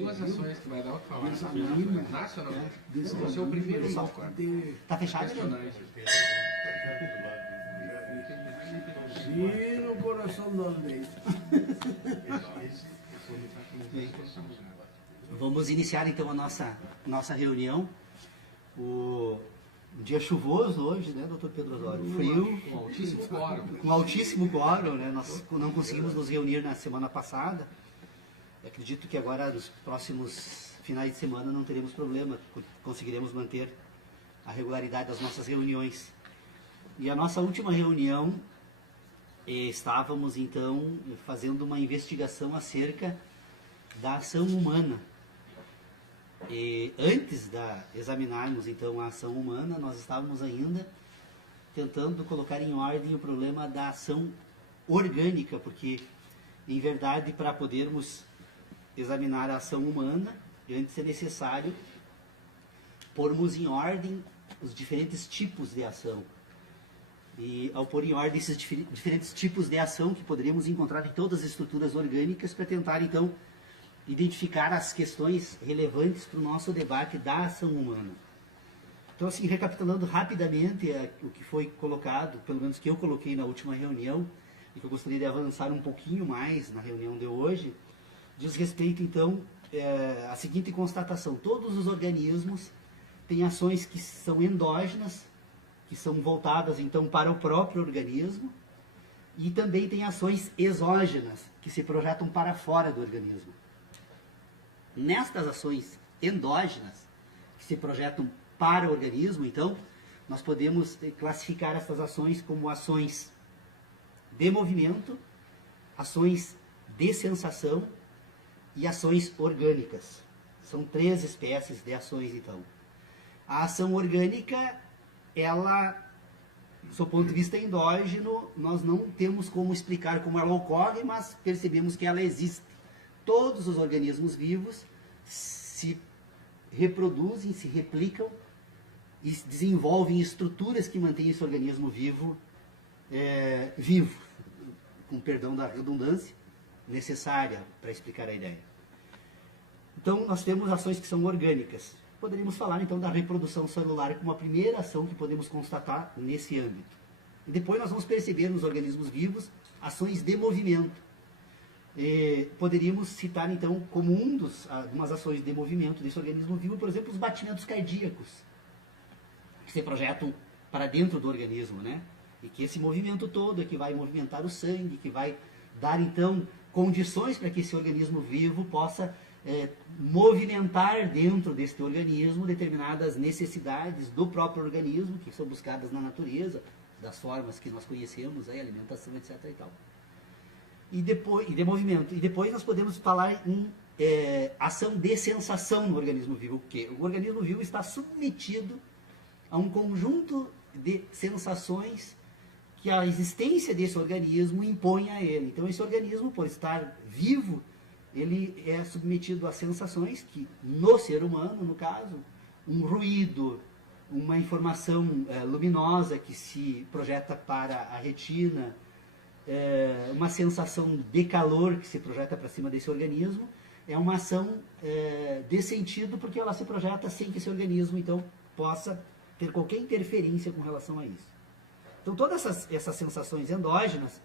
duas ações que vai dar o que falar nacionalmente. Desse Você é o primeiro pessoal local. Tá fechado? Sim, no coração da lei. Vamos iniciar então a nossa reunião. Um dia chuvoso hoje, né, doutor Pedro Osório? Frio. Com altíssimo quórum. Com altíssimo quórum, né? Nós não conseguimos nos reunir na semana passada. Acredito que agora, nos próximos finais de semana, não teremos problema. Conseguiremos manter a regularidade das nossas reuniões. E a nossa última reunião, estávamos então fazendo uma investigação acerca da ação humana. E antes de examinarmos então a ação humana, nós estávamos ainda tentando colocar em ordem o problema da ação orgânica, porque em verdade, para podermos examinar a ação humana, antes é necessário pormos em ordem os diferentes tipos de ação. E ao pôr em ordem esses diferentes tipos de ação que poderíamos encontrar em todas as estruturas orgânicas, para tentar então identificar as questões relevantes para o nosso debate da ação humana. Então, assim, recapitulando rapidamente o que foi colocado, pelo menos que eu coloquei na última reunião, e que eu gostaria de avançar um pouquinho mais na reunião de hoje, diz respeito então à seguinte constatação: todos os organismos têm ações que são endógenas, que são voltadas então para o próprio organismo, e também tem ações exógenas, que se projetam para fora do organismo. Nestas ações endógenas, que se projetam para o organismo, então, nós podemos classificar essas ações como ações de movimento, ações de sensação e ações orgânicas. São 3 espécies de ações, então. A ação orgânica, ela, do seu ponto de vista endógeno, nós não temos como explicar como ela ocorre, mas percebemos que ela existe. Todos os organismos vivos se reproduzem, se replicam e desenvolvem estruturas que mantêm esse organismo vivo, com perdão da redundância, necessária para explicar a ideia. Então, nós temos ações que são orgânicas. Poderíamos falar, então, da reprodução celular como a primeira ação que podemos constatar nesse âmbito. E depois nós vamos perceber nos organismos vivos ações de movimento. Poderíamos citar, então, como algumas ações de movimento desse organismo vivo, por exemplo, os batimentos cardíacos, que se projetam para dentro do organismo, né? E que esse movimento todo é que vai movimentar o sangue, que vai dar, então, condições para que esse organismo vivo possa movimentar dentro deste organismo determinadas necessidades do próprio organismo, que são buscadas na natureza, das formas que nós conhecemos, alimentação, etc. e tal. E de movimento. E depois nós podemos falar em ação de sensação no organismo vivo, porque o organismo vivo está submetido a um conjunto de sensações que a existência desse organismo impõe a ele. Então, esse organismo, por estar vivo, ele é submetido a sensações que, no ser humano, no caso, um ruído, uma informação luminosa que se projeta para a retina, uma sensação de calor que se projeta para cima desse organismo, é uma ação de sentido, porque ela se projeta sem que esse organismo, então, possa ter qualquer interferência com relação a isso. Então, todas essas sensações endógenas,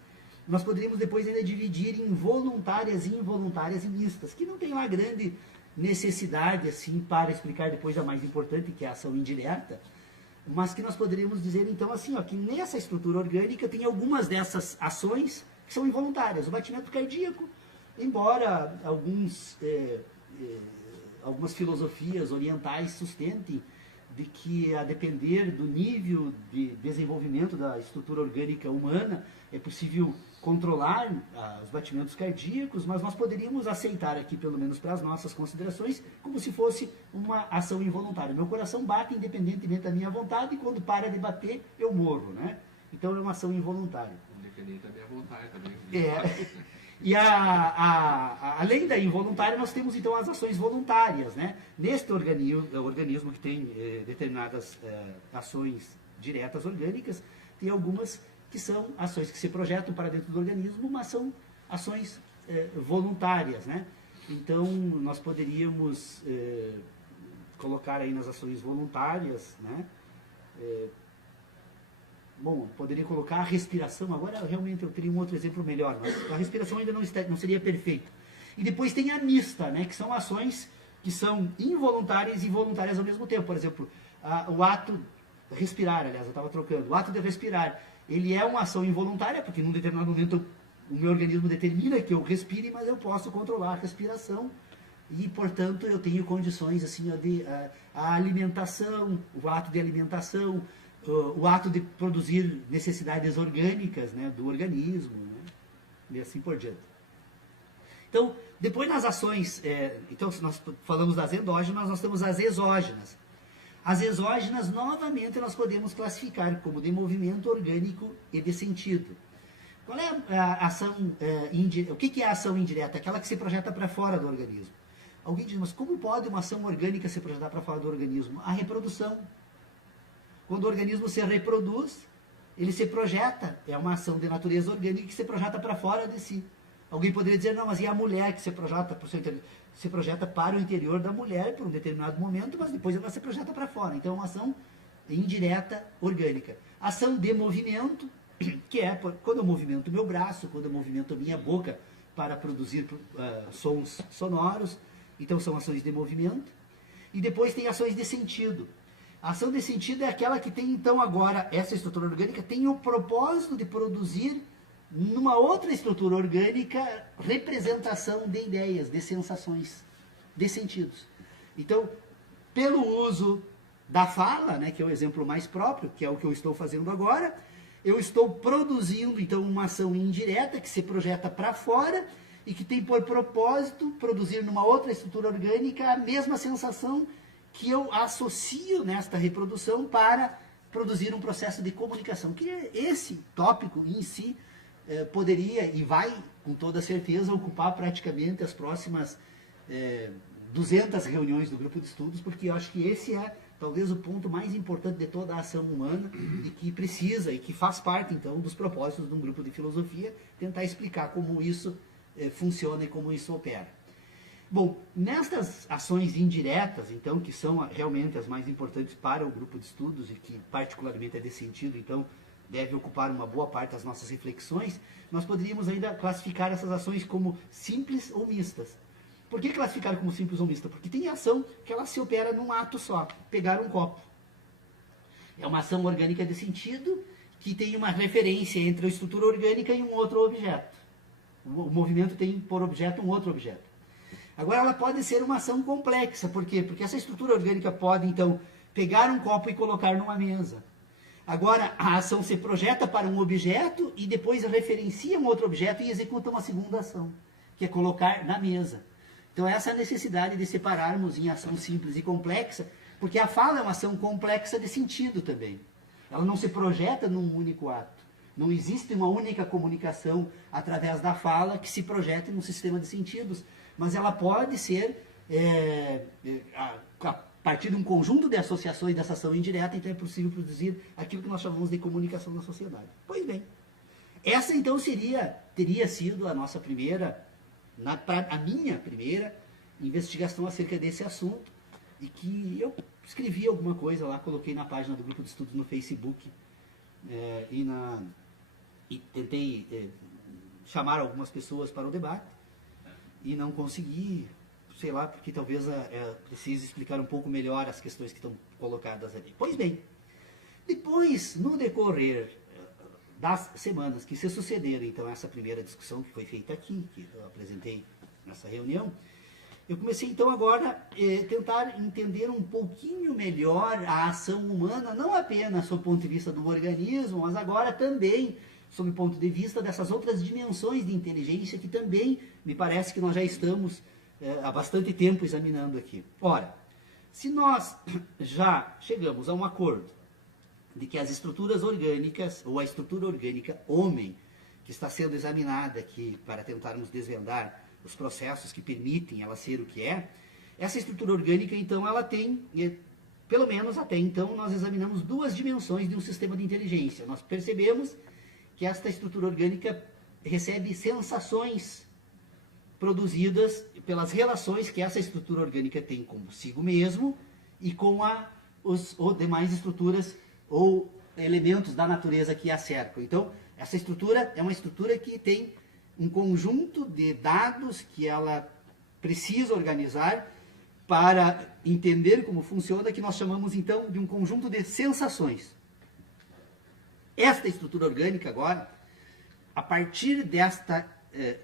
nós poderíamos depois ainda dividir em voluntárias e involuntárias e mistas, que não tem lá grande necessidade, assim, para explicar depois a mais importante, que é a ação indireta, mas que nós poderíamos dizer, então, assim, ó, que nessa estrutura orgânica tem algumas dessas ações que são involuntárias. O batimento cardíaco, embora algumas filosofias orientais sustentem de que, a depender do nível de desenvolvimento da estrutura orgânica humana, é possível controlar os batimentos cardíacos, mas nós poderíamos aceitar aqui, pelo menos para as nossas considerações, como se fosse uma ação involuntária. Meu coração bate independentemente da minha vontade e quando para de bater, eu morro, né? Então é uma ação involuntária. Independente da minha vontade também. E além da involuntária, nós temos então as ações voluntárias, né? Neste organismo que tem determinadas ações diretas orgânicas, tem algumas que são ações que se projetam para dentro do organismo, mas são ações voluntárias, né? Então, nós poderíamos colocar aí nas ações voluntárias, né? Bom, poderia colocar a respiração. Agora, realmente, eu teria um outro exemplo melhor, mas a respiração ainda não seria perfeita. E depois tem a mista, né? Que são ações que são involuntárias e voluntárias ao mesmo tempo. Por exemplo, o ato respirar, aliás, eu estava trocando. O ato de respirar, ele é uma ação involuntária, porque num determinado momento o meu organismo determina que eu respire, mas eu posso controlar a respiração e, portanto, eu tenho condições assim, a alimentação, o ato de alimentação, o ato de produzir necessidades orgânicas, né, do organismo, né, e assim por diante. Então, depois nas ações, então nós falamos das endógenas, nós temos as exógenas. As exógenas, novamente, nós podemos classificar como de movimento orgânico e de sentido. Qual é a ação indireta? O que é a ação indireta? Aquela que se projeta para fora do organismo. Alguém diz, mas como pode uma ação orgânica se projetar para fora do organismo? A reprodução. Quando o organismo se reproduz, ele se projeta. É uma ação de natureza orgânica que se projeta para fora de si. Alguém poderia dizer, não, mas e a mulher que se projeta para o seu interior? Se projeta para o interior da mulher por um determinado momento, mas depois ela se projeta para fora. Então, é uma ação indireta orgânica. Ação de movimento, que é quando eu movimento meu braço, quando eu movimento a minha boca para produzir sons sonoros. Então, são ações de movimento. E depois tem ações de sentido. A ação de sentido é aquela que tem, então, agora, essa estrutura orgânica tem o propósito de produzir numa outra estrutura orgânica, representação de ideias, de sensações, de sentidos. Então, pelo uso da fala, né, que é o exemplo mais próprio, que é o que eu estou fazendo agora, eu estou produzindo, então, uma ação indireta que se projeta para fora e que tem por propósito produzir numa outra estrutura orgânica a mesma sensação que eu associo nesta reprodução para produzir um processo de comunicação, que esse tópico em si poderia e vai, com toda certeza, ocupar praticamente as próximas 200 reuniões do grupo de estudos, porque eu acho que esse é talvez o ponto mais importante de toda a ação humana e que precisa e que faz parte, então, dos propósitos de um grupo de filosofia, tentar explicar como isso funciona e como isso opera. Bom, nestas ações indiretas, então, que são realmente as mais importantes para o grupo de estudos e que particularmente é desse sentido, então, deve ocupar uma boa parte das nossas reflexões, nós poderíamos ainda classificar essas ações como simples ou mistas. Por que classificar como simples ou mista? Porque tem ação que ela se opera num ato só, pegar um copo. É uma ação orgânica de sentido que tem uma referência entre a estrutura orgânica e um outro objeto. O movimento tem por objeto um outro objeto. Agora, ela pode ser uma ação complexa. Por quê? Porque essa estrutura orgânica pode, então, pegar um copo e colocar numa mesa. Agora, a ação se projeta para um objeto e depois referencia um outro objeto e executa uma segunda ação, que é colocar na mesa. Então, essa é a necessidade de separarmos em ação simples e complexa, porque a fala é uma ação complexa de sentido também. Ela não se projeta num único ato. Não existe uma única comunicação através da fala que se projete num sistema de sentidos, mas ela pode ser a partir de um conjunto de associações dessa ação indireta, então é possível produzir aquilo que nós chamamos de comunicação na sociedade. Pois bem, essa então teria sido a nossa primeira, a minha primeira investigação acerca desse assunto, e que eu escrevi alguma coisa lá, coloquei na página do grupo de estudos no Facebook, e tentei chamar algumas pessoas para o debate, e não consegui, sei lá, porque talvez precise explicar um pouco melhor as questões que estão colocadas ali. Pois bem, depois, no decorrer das semanas que se sucederam, então, essa primeira discussão que foi feita aqui, que eu apresentei nessa reunião, eu comecei, então, agora a tentar entender um pouquinho melhor a ação humana, não apenas sob o ponto de vista do organismo, mas agora também sob o ponto de vista dessas outras dimensões de inteligência que também me parece que nós já estamos há bastante tempo examinando aqui. Ora, se nós já chegamos a um acordo de que as estruturas orgânicas, ou a estrutura orgânica homem, que está sendo examinada aqui para tentarmos desvendar os processos que permitem ela ser o que é, essa estrutura orgânica, então, ela tem, pelo menos até então, nós examinamos duas dimensões de um sistema de inteligência. Nós percebemos que esta estrutura orgânica recebe sensações produzidas pelas relações que essa estrutura orgânica tem consigo mesmo e com os demais estruturas ou elementos da natureza que a cercam. Então, essa estrutura é uma estrutura que tem um conjunto de dados que ela precisa organizar para entender como funciona, que nós chamamos então de um conjunto de sensações. Esta estrutura orgânica agora, a partir desta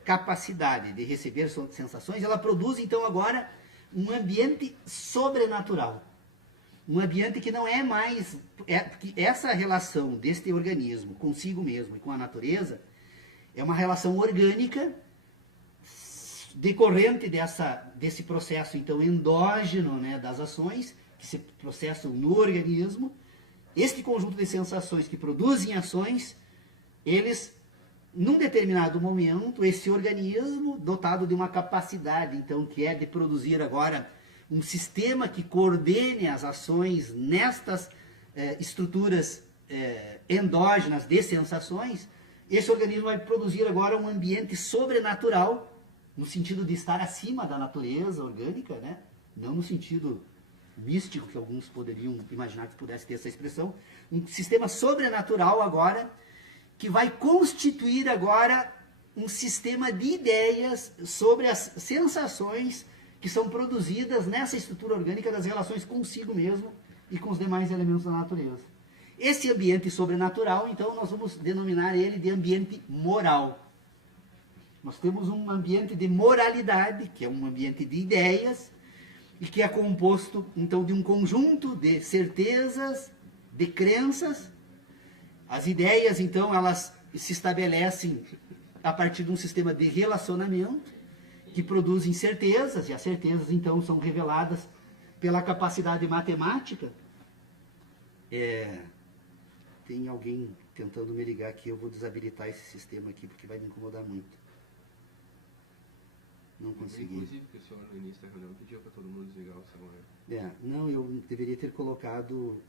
capacidade de receber sensações, ela produz então agora um ambiente sobrenatural. Um ambiente que não é mais... que essa relação deste organismo consigo mesmo e com a natureza é uma relação orgânica decorrente desse processo então endógeno, né, das ações que se processam no organismo. Este conjunto de sensações que produzem ações, eles, num determinado momento, esse organismo dotado de uma capacidade, então, que é de produzir agora um sistema que coordene as ações nestas estruturas endógenas de sensações, esse organismo vai produzir agora um ambiente sobrenatural, no sentido de estar acima da natureza orgânica, né? Não no sentido místico, que alguns poderiam imaginar que pudesse ter essa expressão, um sistema sobrenatural agora, que vai constituir agora um sistema de ideias sobre as sensações que são produzidas nessa estrutura orgânica das relações consigo mesmo e com os demais elementos da natureza. Esse ambiente sobrenatural, então, nós vamos denominar ele de ambiente moral. Nós temos um ambiente de moralidade, que é um ambiente de ideias, e que é composto, então, de um conjunto de certezas, de crenças. As ideias, então, elas se estabelecem a partir de um sistema de relacionamento, que produzem certezas, e as certezas, então, são reveladas pela capacidade matemática. Tem alguém tentando me ligar aqui, eu vou desabilitar esse sistema aqui, porque vai me incomodar muito. Não consegui. Inclusive, porque o senhor no início da reunião pediu para todo mundo desligar o celular. Não, eu deveria ter colocado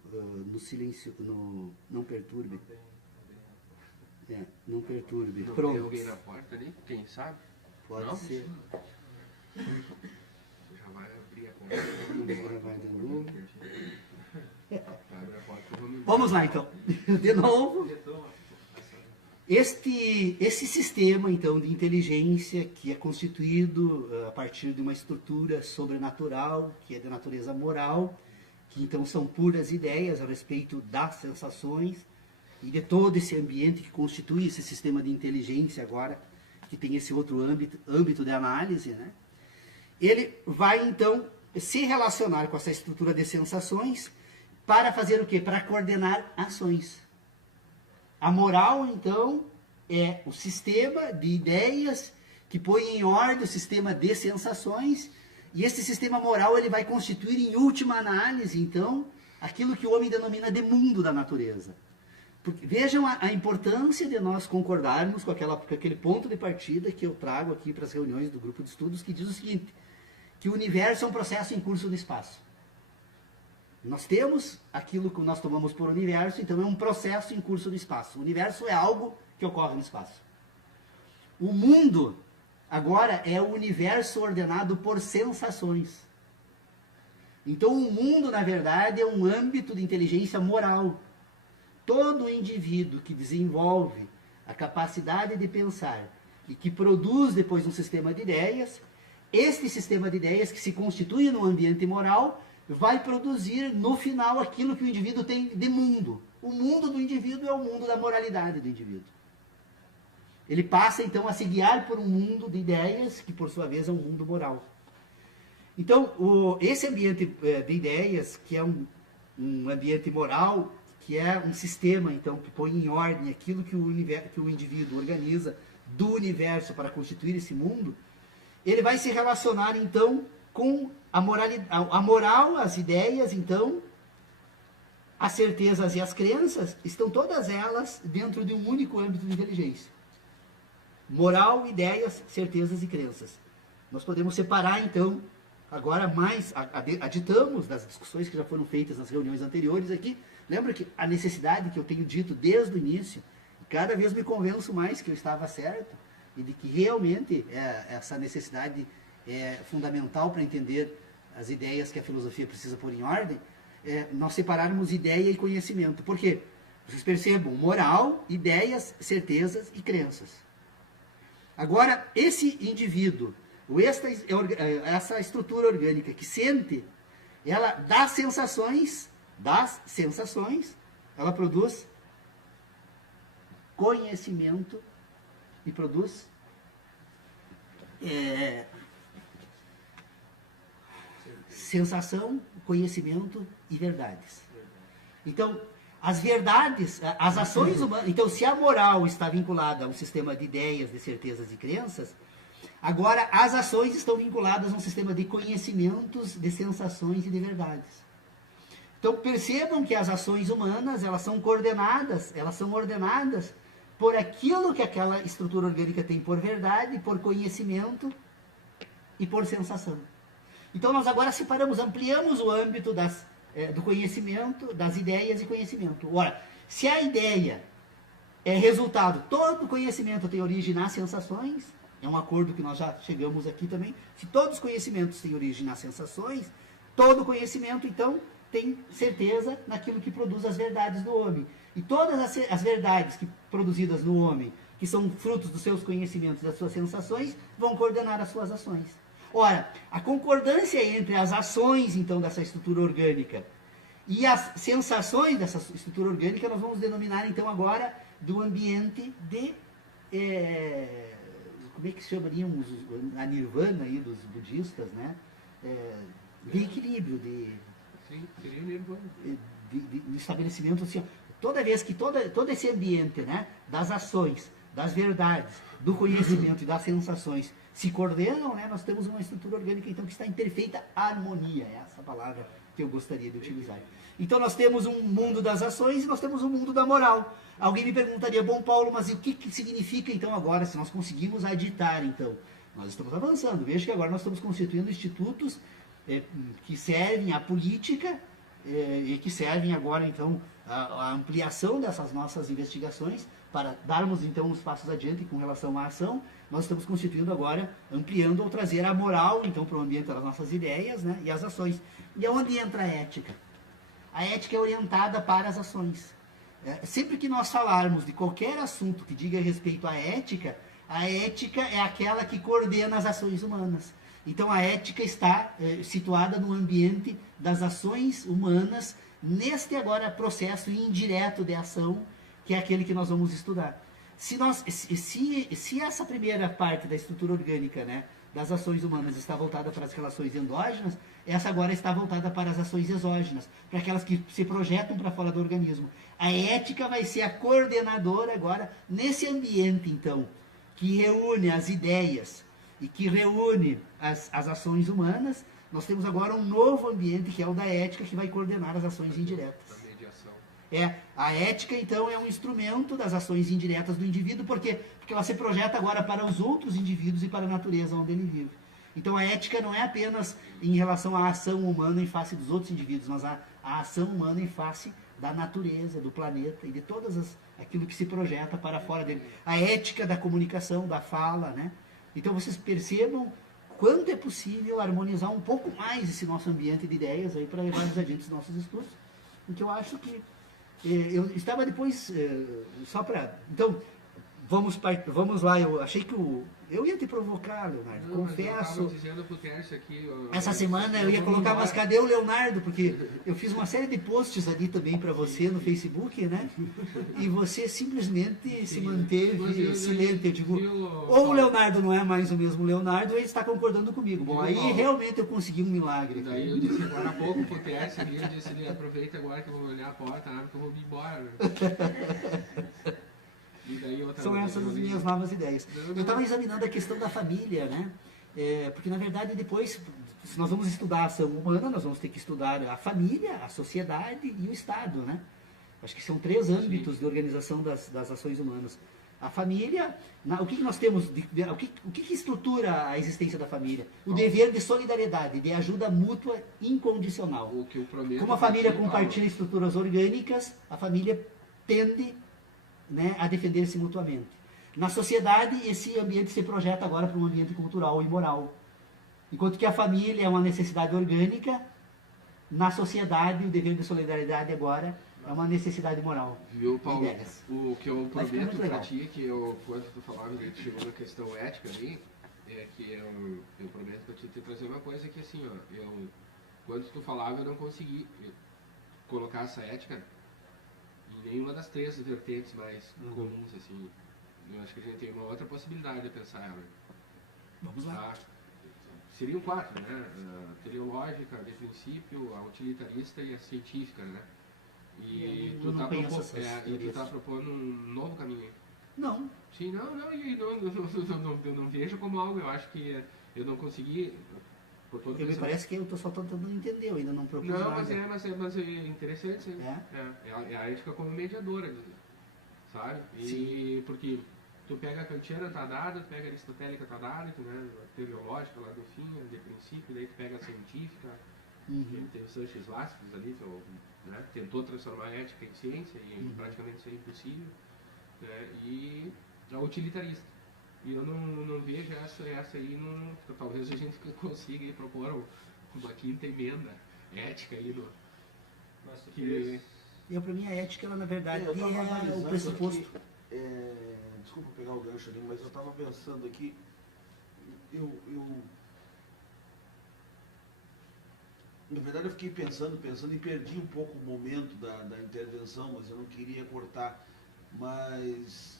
no silêncio, no não perturbe. Não perturbe. Não Pronto. tem alguém na porta ali? Quem sabe? Pode Não? ser. Já vai abrir a porta. Já vai de novo. Abre a porta, eu vou me... Vamos lá, então. De novo. Esse sistema, então, de inteligência, que é constituído a partir de uma estrutura sobrenatural, que é de natureza moral, que então são puras ideias a respeito das sensações e de todo esse ambiente que constitui esse sistema de inteligência agora, que tem esse outro âmbito de análise, né? Ele vai, então, se relacionar com essa estrutura de sensações para fazer o quê? Para coordenar ações. A moral, então, é o sistema de ideias que põe em ordem o sistema de sensações, e esse sistema moral ele vai constituir, em última análise, então, aquilo que o homem denomina de mundo da natureza. Porque, vejam a importância de nós concordarmos com aquele ponto de partida que eu trago aqui para as reuniões do grupo de estudos, que diz o seguinte, que o universo é um processo em curso no espaço. Nós temos aquilo que nós tomamos por universo, então é um processo em curso no espaço. O universo é algo que ocorre no espaço. O mundo, agora, é o universo ordenado por sensações. Então o mundo, na verdade, é um âmbito de inteligência moral. Todo indivíduo que desenvolve a capacidade de pensar e que produz depois um sistema de ideias, este sistema de ideias que se constitui num ambiente moral, vai produzir no final aquilo que o indivíduo tem de mundo. O mundo do indivíduo é o mundo da moralidade do indivíduo. Ele passa então a se guiar por um mundo de ideias, que por sua vez é um mundo moral. Então, esse ambiente de ideias, que é um ambiente moral, que é um sistema então que põe em ordem aquilo que o indivíduo organiza do universo para constituir esse mundo, ele vai se relacionar então com a moral, as ideias, então, as certezas e as crenças, estão todas elas dentro de um único âmbito de inteligência. Moral, ideias, certezas e crenças. Nós podemos separar, então, agora mais, aditamos das discussões que já foram feitas nas reuniões anteriores aqui. Lembra que a necessidade que eu tenho dito desde o início, cada vez me convenço mais que eu estava certo, e de que realmente essa necessidade é fundamental para entender as ideias que a filosofia precisa pôr em ordem, nós separarmos ideia e conhecimento. Por quê? Vocês percebam, moral, ideias, certezas e crenças. Agora, esse indivíduo, essa estrutura orgânica que sente, ela das sensações, ela produz conhecimento e produz sensação, conhecimento e verdades. Então, as verdades, as ações humanas... Então, se a moral está vinculada a um sistema de ideias, de certezas e crenças, agora as ações estão vinculadas a um sistema de conhecimentos, de sensações e de verdades. Então, percebam que as ações humanas, elas são coordenadas, elas são ordenadas por aquilo que aquela estrutura orgânica tem por verdade, por conhecimento e por sensação. Então, nós agora separamos, ampliamos o âmbito do conhecimento, das ideias e conhecimento. Ora, se a ideia é resultado, todo conhecimento tem origem nas sensações, é um acordo que nós já chegamos aqui também, se todos os conhecimentos têm origem nas sensações, todo conhecimento, então, tem certeza naquilo que produz as verdades do homem. E todas as verdades produzidas no homem, que são frutos dos seus conhecimentos, das suas sensações, vão coordenar as suas ações. Ora, a concordância entre as ações, então, dessa estrutura orgânica e as sensações dessa estrutura orgânica, nós vamos denominar, então, agora, do ambiente de... como é que chamariam a nirvana aí dos budistas, né? De equilíbrio, Sim, seria nirvana. De estabelecimento, assim, toda vez que todo esse ambiente, né, das ações, das verdades, do conhecimento e das sensações se coordenam, né, nós temos uma estrutura orgânica, então, que está em perfeita harmonia. É essa palavra que eu gostaria de utilizar. Então, nós temos um mundo das ações e nós temos um mundo da moral. Alguém me perguntaria, bom, Paulo, mas o que significa, então, agora, se nós conseguimos aditar, então? Nós estamos avançando. Veja que agora nós estamos constituindo institutos que servem à política e que servem agora, então, à ampliação dessas nossas investigações para darmos, então, os passos adiante com relação à ação. Nós estamos constituindo agora, ampliando ou trazer a moral, então, para o ambiente das nossas ideias, né, e as ações. E aonde entra a ética? A ética é orientada para as ações. Sempre que nós falarmos de qualquer assunto que diga respeito à ética, a ética é aquela que coordena as ações humanas. Então, a ética está situada no ambiente das ações humanas, neste agora processo indireto de ação, que é aquele que nós vamos estudar. Se essa primeira parte da estrutura orgânica, né, das ações humanas está voltada para as relações endógenas, essa agora está voltada para as ações exógenas, para aquelas que se projetam para fora do organismo. A ética vai ser a coordenadora agora nesse ambiente, então, que reúne as ideias e que reúne as ações humanas. Nós temos agora um novo ambiente, que é o da ética, que vai coordenar as ações indiretas. A ética, então, é um instrumento das ações indiretas do indivíduo. Por quê? Porque ela se projeta agora para os outros indivíduos e para a natureza onde ele vive. Então, a ética não é apenas em relação à ação humana em face dos outros indivíduos, mas a ação humana em face da natureza, do planeta e de todas aquilo que se projeta para fora dele. A ética da comunicação, da fala, né? Então, vocês percebam quanto é possível harmonizar um pouco mais esse nosso ambiente de ideias aí para levarmos adiante os nossos estudos. Porque eu acho que eu estava depois, só para... Então, vamos lá, eu achei que eu ia te provocar, Leonardo, não, confesso. Essa semana eu ia colocar, mas cadê o Leonardo? Porque eu fiz uma série de posts ali também para você no Facebook, né? E você simplesmente se manteve silente. Eu digo, ou o Leonardo não é mais o mesmo Leonardo, ou ele está concordando comigo. Bom, aí realmente eu consegui um milagre. Daí eu disse agora há pouco pro TS ali, eu disse, aproveita agora que eu vou olhar a porta, que eu vou ir embora. Né? São essas as minhas novas ideias. Eu estava examinando a questão da família, né? Porque, na verdade, depois, se nós vamos estudar a ação humana, nós vamos ter que estudar a família, a sociedade e o Estado, né? Acho que são 3 âmbitos de organização das ações humanas. A família, o que nós temos, o que estrutura a existência da família? O dever de solidariedade, de ajuda mútua incondicional. Como a família compartilha estruturas orgânicas, a família tende, né, a defender-se mutuamente. Na sociedade, esse ambiente se projeta agora para um ambiente cultural e moral. Enquanto que a família é uma necessidade orgânica, na sociedade o dever de solidariedade agora é uma necessidade moral. Viu, Paulo? Ideias. O que eu Vai ficar prometo muito pra legal. ti, que quando tu falava que chegou na questão ética ali, é que eu prometo pra ti te trazer uma coisa que assim, ó, quando tu falava eu não consegui colocar essa ética em nenhuma das 3 vertentes mais comuns, assim. Eu acho que a gente tem uma outra possibilidade de pensar ela. Vamos lá. Tá? Seriam 4, né? A teleológica, de princípio, a utilitarista e a científica, né? E Eu não conheço essas tu teorias. tá propondo um novo caminho. Não, Sim, eu não vejo como algo, eu acho que eu não consegui, por todo me parece que eu estou só tentando entender, eu ainda não propus Não, nada. mas é interessante, sim. É a ética como mediadora, sabe? E porque tu pega a kantiana, tá dada, tu pega a aristotélica, tá dada, né? A teleológica lá do fim, de princípio, daí tu pega a científica, que tem os Sanches Vasquez ali, que né, tentou transformar a ética em ciência, e praticamente isso é impossível, né? E a utilitarista. E eu não vejo essa aí, talvez a gente consiga aí propor uma quinta emenda ética aí no. Que, Para mim a ética, ela, na verdade, Eu tava é o analisando pressuposto. aqui, desculpa pegar o gancho ali, mas eu estava pensando aqui, na verdade eu fiquei pensando e perdi um pouco o momento da intervenção, mas eu não queria cortar, mas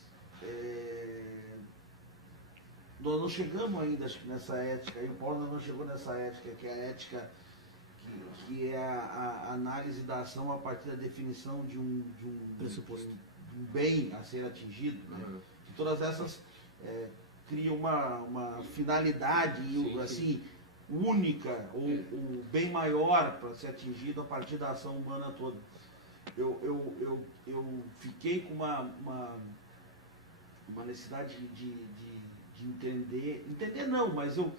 nós não chegamos ainda, acho que nessa ética, e o Paulo ainda não chegou nessa ética, que é a ética que é a análise da ação a partir da definição de um Pressuposto. de um bem a ser atingido, né? Que todas essas criam uma finalidade assim única ou bem maior para ser atingido a partir da ação humana toda. Eu fiquei com uma necessidade de entender não, mas eu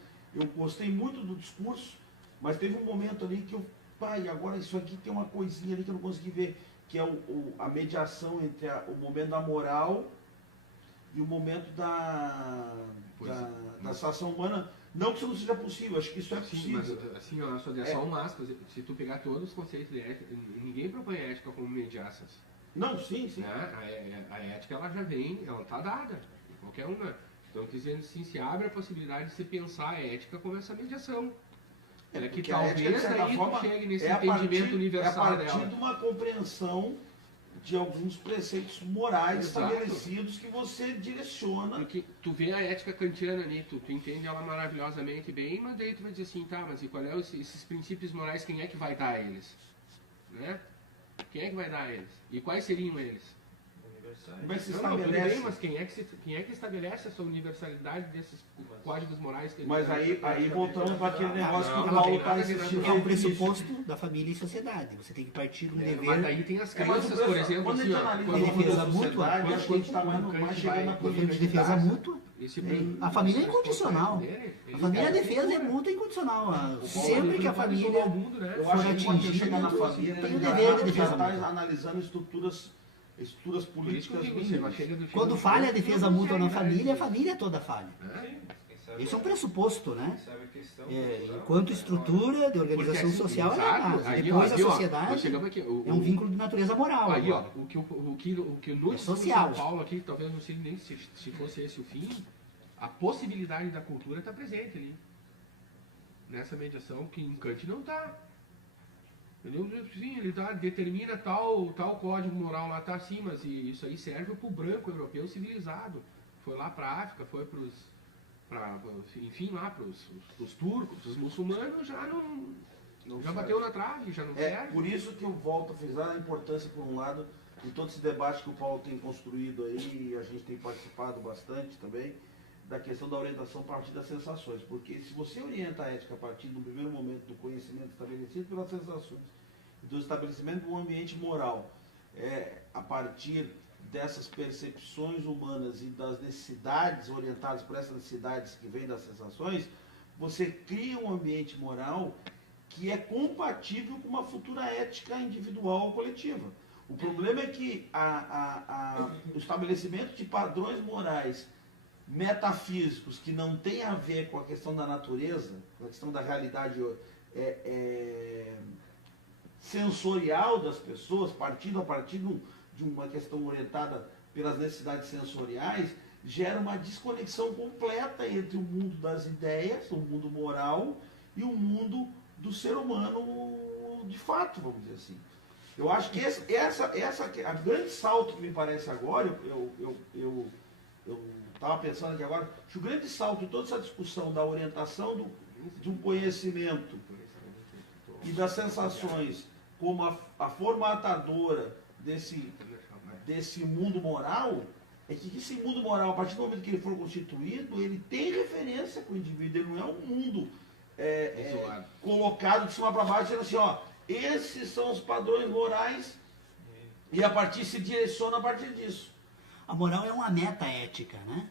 gostei muito do discurso, mas teve um momento ali que agora isso aqui tem uma coisinha ali que eu não consegui ver, que é a mediação entre o momento da moral e o momento da ação humana. Não que isso não seja possível, acho que isso é possível. Sim, mas assim, ó, só der só um aspas, se tu pegar todos os conceitos de ética, ninguém propõe a ética como mediaças. Não, sim. Né? A ética ela já vem, ela está dada, qualquer uma. Então, dizendo assim, se abre a possibilidade de se pensar a ética como essa mediação. Ela que talvez aí tu chegue nesse entendimento universal dela. É a partir de uma compreensão de alguns preceitos morais estabelecidos que você direciona. Porque tu vê a ética kantiana ali, tu entende ela maravilhosamente bem, mas daí tu vai dizer assim, tá, mas e qual é esses princípios morais, quem é que vai dar a eles? Né? Quem é que vai dar a eles? E quais seriam eles? Como é que se Tudo estabelece? bem, mas quem é que estabelece essa universalidade desses códigos morais que Mas aí voltamos para aquele negócio que o não Paulo tem está nada a ver, insistindo. É um pressuposto da família e sociedade. Você tem que partir de um mas dever. daí tem as Mas crenças, por exemplo, quando a assim, gente ó, analisa quando a defesa sociedade, mútua, acho que a gente está mais chegando na Defesa de defesa coletividade. mútua. A família é incondicional. A família, a defesa é mútua e incondicional. Sempre que a família Eu for acho que quando atingida, chegar na família, tem o ele dever de já defesa está mútua. analisando estruturas políticas mínimas. Quando falha a defesa mútua na família, a família toda falha. Isso é um pressuposto, né? Sabe a questão Enquanto estrutura de organização social, ela é a base. Depois a sociedade é um vínculo de natureza moral. Aí, ó, agora. o que no É estudo social. de São Paulo aqui, talvez não sei nem se fosse esse o fim, a possibilidade da cultura está presente ali. Nessa mediação que em Kant não está. Entendeu? Sim, ele determina tal código moral lá, tá assim, mas isso aí serve para o branco europeu civilizado. Foi lá para a África, foi para os turcos, os muçulmanos já já bateu na trave, já não serve. Por isso que eu volto a frisar a importância, por um lado, de todo esse debate que o Paulo tem construído aí, e a gente tem participado bastante também, da questão da orientação a partir das sensações. Porque se você orienta a ética a partir, no primeiro momento, do conhecimento estabelecido pelas sensações, do estabelecimento de um ambiente moral, a partir dessas percepções humanas e das necessidades orientadas por essas necessidades que vêm das sensações, você cria um ambiente moral que é compatível com uma futura ética individual ou coletiva. O problema é que o estabelecimento de padrões morais metafísicos que não tem a ver com a questão da natureza, com a questão da realidade sensorial das pessoas, partindo a partir de uma questão orientada pelas necessidades sensoriais, gera uma desconexão completa entre o mundo das ideias, o mundo moral, e o mundo do ser humano de fato, vamos dizer assim. Eu acho que a grande salto que me parece agora, eu estava pensando aqui agora, que o grande salto em toda essa discussão da orientação de um conhecimento e das sensações como a formatadora desse mundo moral, é que esse mundo moral, a partir do momento que ele for constituído, ele tem referência com o indivíduo, ele não é um mundo colocado de cima para baixo, dizendo assim, ó, esses são os padrões morais e a partir se direciona a partir disso. A moral é uma meta-ética, né?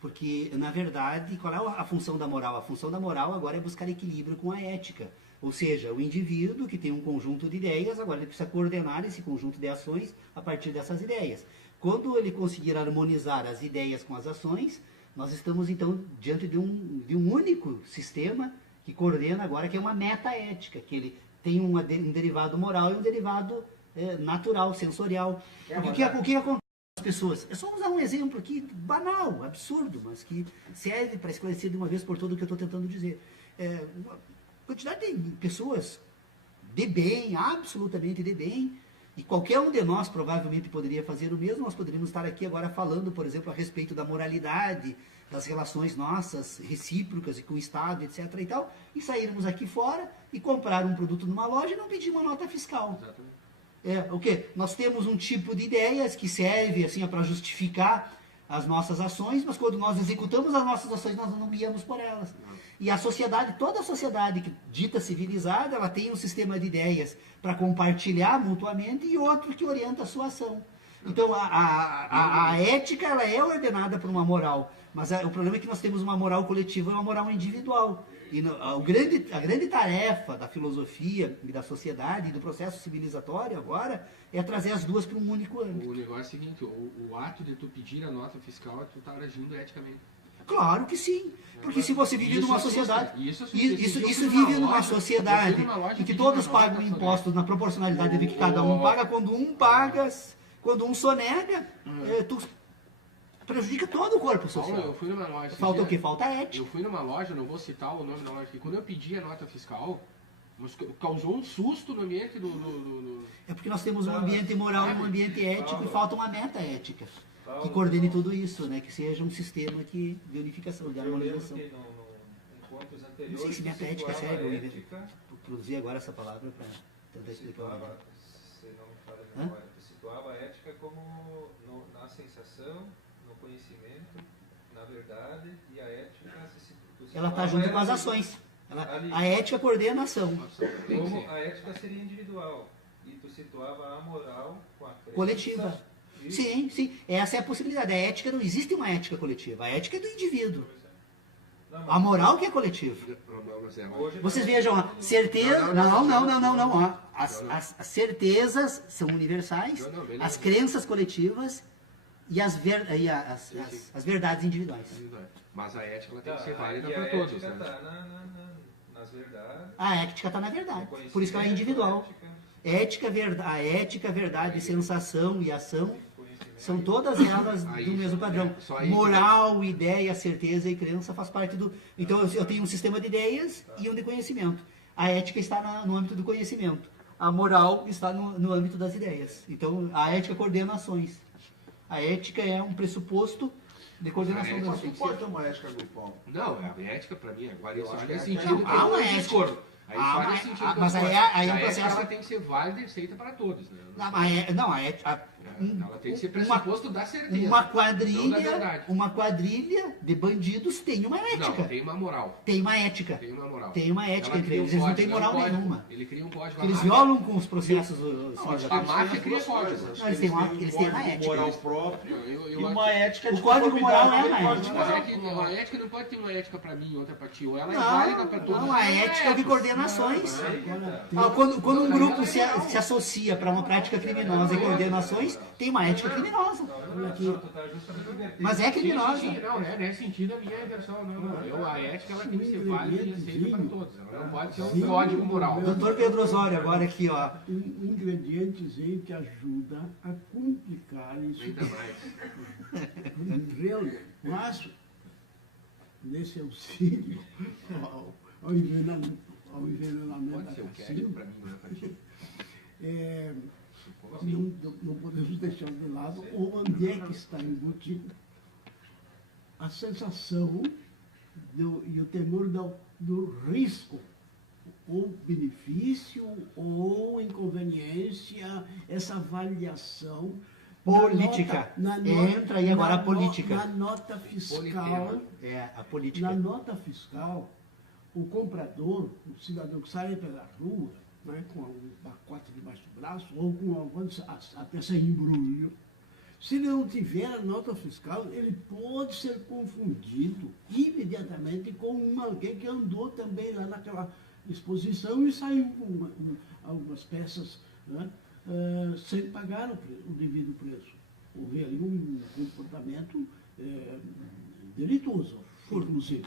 Porque, na verdade, qual é a função da moral? A função da moral agora é buscar equilíbrio com a ética. Ou seja, o indivíduo que tem um conjunto de ideias, agora ele precisa coordenar esse conjunto de ações a partir dessas ideias. Quando ele conseguir harmonizar as ideias com as ações, nós estamos, então, diante de um único sistema que coordena agora, que é uma meta-ética, que ele tem um derivado moral e um derivado natural, sensorial. O que acontece? As pessoas, é só usar um exemplo aqui, banal, absurdo, mas que serve para esclarecer de uma vez por todas o que eu estou tentando dizer. Uma quantidade de pessoas de bem, absolutamente de bem, e qualquer um de nós provavelmente poderia fazer o mesmo. Nós poderíamos estar aqui agora falando, por exemplo, a respeito da moralidade, das relações nossas, recíprocas e com o Estado, etc. e tal, e sairmos aqui fora e comprar um produto numa loja e não pedir uma nota fiscal. Exatamente. O quê? Nós temos um tipo de ideias que serve assim, para justificar as nossas ações, mas quando nós executamos as nossas ações, nós não guiamos por elas. E a sociedade, toda a sociedade dita civilizada, ela tem um sistema de ideias para compartilhar mutuamente e outro que orienta a sua ação. Então, a ética ela é ordenada por uma moral, mas o problema é que nós temos uma moral coletiva e uma moral individual. E a grande tarefa da filosofia e da sociedade e do processo civilizatório agora é trazer as duas para um único âmbito. O negócio é o seguinte, o ato de tu pedir a nota fiscal, tu está agindo eticamente. Claro que sim, porque se você vive numa sociedade, isso vive numa sociedade em que todos pagam impostos na proporcionalidade de que cada um paga, quando um sonega, tu prejudica todo o corpo social. Paulo, eu fui numa loja. Falta o quê? Falta ética. Eu fui numa loja, não vou citar o nome da loja aqui, quando eu pedi a nota fiscal, causou um susto no ambiente do... É porque nós temos um ambiente moral e um ambiente ético e falta uma meta ética que coordene tudo isso, né? Que seja um sistema de unificação, de harmonização. Não sei se meta ética é sério, eu produzi agora essa palavra para tentar explicar. Se não me falha a memória, situava a ética como na sensação, no conhecimento, na verdade, e a ética ela está junto com as ações. A ética coordena a ação. Como a ética seria individual e tu situava a moral com a crença coletiva. Sim, sim. Essa é a possibilidade. A ética não existe uma ética coletiva. A ética é do indivíduo. A moral que é coletiva. Vocês vejam, a certeza... Não. As certezas são universais, as crenças coletivas e as verdades individuais. Mas a ética ela tem que ser válida para todos. Né? Nas verdades. A ética está na verdade. Por isso que ela é individual. A ética, verdade, sensação e ação são todas elas do mesmo padrão. Moral, ideia, certeza e crença faz parte do... Então eu tenho um sistema de ideias e um de conhecimento. A ética está no âmbito do conhecimento. A moral está no âmbito das ideias. Então a ética coordena ações. A ética é um pressuposto de coordenação das ações. Mas pode ter uma ética grupal. Não, a ética para mim agora isso faz sentido. Há uma ética. Aí faz sentido. Mas aí é um processo. processo... Ela tem que ser válida e aceita para todos. Né? Ela tem que ser pressuposto da certeza. Uma não da quadrilha, verdade. uma quadrilha de bandidos tem uma ética. Não, tem uma moral. Tem uma ética. Tem uma moral. Tem uma ética Ela entre cria eles. um Eles não código, têm né? moral Um código. nenhuma. Ele cria um código. Porque eles máfia- violam com os processos. A máfia cria código. Não, eles têm uma ética. moral próprio Eu e acho- uma ética O de código moral conformidade é com uma o código ética. Mas é moral. que a ética não pode ter uma ética pra mim e outra pra ti. Ou ela é Não, válida pra todos. não, a ética é o que coordena ações. Quando um grupo se associa para uma prática criminosa e coordena ações, tem uma ética criminosa. Tu tá justamente invertendo. Mas é criminosa. Sim, não, né? Nesse sentido, a minha versão, não. A ética ela tem que ser válida e aceita para todos. Ela não pode ser um código moral. Doutor Pedro Osório, agora aqui, ó. Um ingredientezinho que ajuda a complicar isso. Ainda mais. Realmente. Mas, nesse auxílio ao envenenamento Pode ser o da código vacina, pra mim, não é pra ti. não podemos deixar de lado onde é que está embutido a sensação e o temor do risco, ou benefício, ou inconveniência, essa avaliação Política. Entra aí agora a política. Na nota fiscal. É, a política. Na nota fiscal, o comprador, o cidadão que sai pela rua, né, com um pacote debaixo do braço, ou com até sem embrulho, se ele não tiver a nota fiscal, ele pode ser confundido imediatamente com alguém que andou também lá naquela exposição e saiu com algumas peças, né, sem pagar o devido preço. Houve ali um comportamento delitoso, inclusive.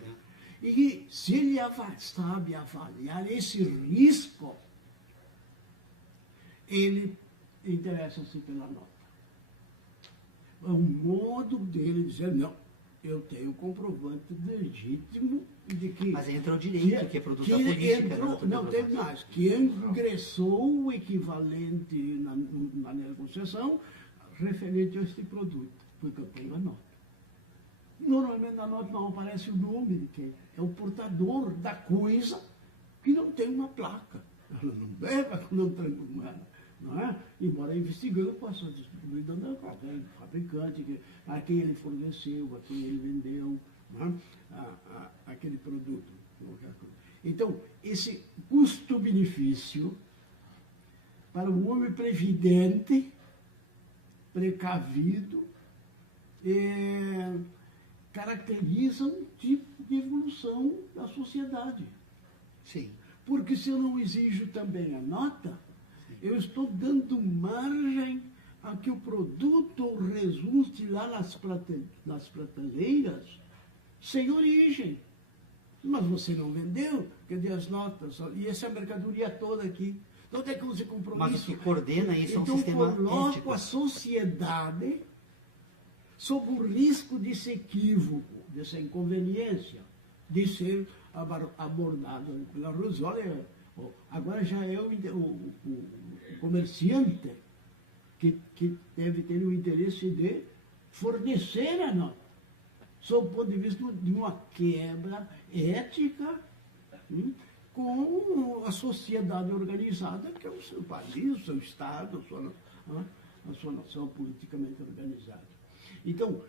E se ele sabe avaliar esse risco, ele interessa-se pela nota. É um modo dele dizer, não, eu tenho comprovante legítimo de que... Mas entra o direito, que é produto da política. Entrou, não tem mais, que ingressou o equivalente na negociação referente a este produto, porque eu tenho a nota. Normalmente na nota não aparece o nome de quem é o portador da coisa que não tem uma placa. Ela não leva, não transformada, não é? Embora investigando possa descobrir dando a qualquer fabricante, a quem ele forneceu, a quem ele vendeu, não é? Aquele produto. Então, esse custo-benefício para o homem previdente, precavido, caracteriza um tipo de evolução da sociedade. Sim. Porque se eu não exijo também a nota, eu estou dando margem a que o produto resulte lá nas prateleiras sem origem. Mas você não vendeu, cadê as notas? E essa mercadoria toda aqui. Então, onde é que você comprou Mas isso? o que coordena isso é um Então, sistema coloco ético. a sociedade sob o risco desse equívoco, dessa inconveniência, de ser abordado pela Rússia. Olha, agora já é o comerciante que deve ter o interesse de fornecer a nota, sob o ponto de vista de uma quebra ética com a sociedade organizada, que é o seu país, o seu Estado, a sua nação politicamente organizada. Então,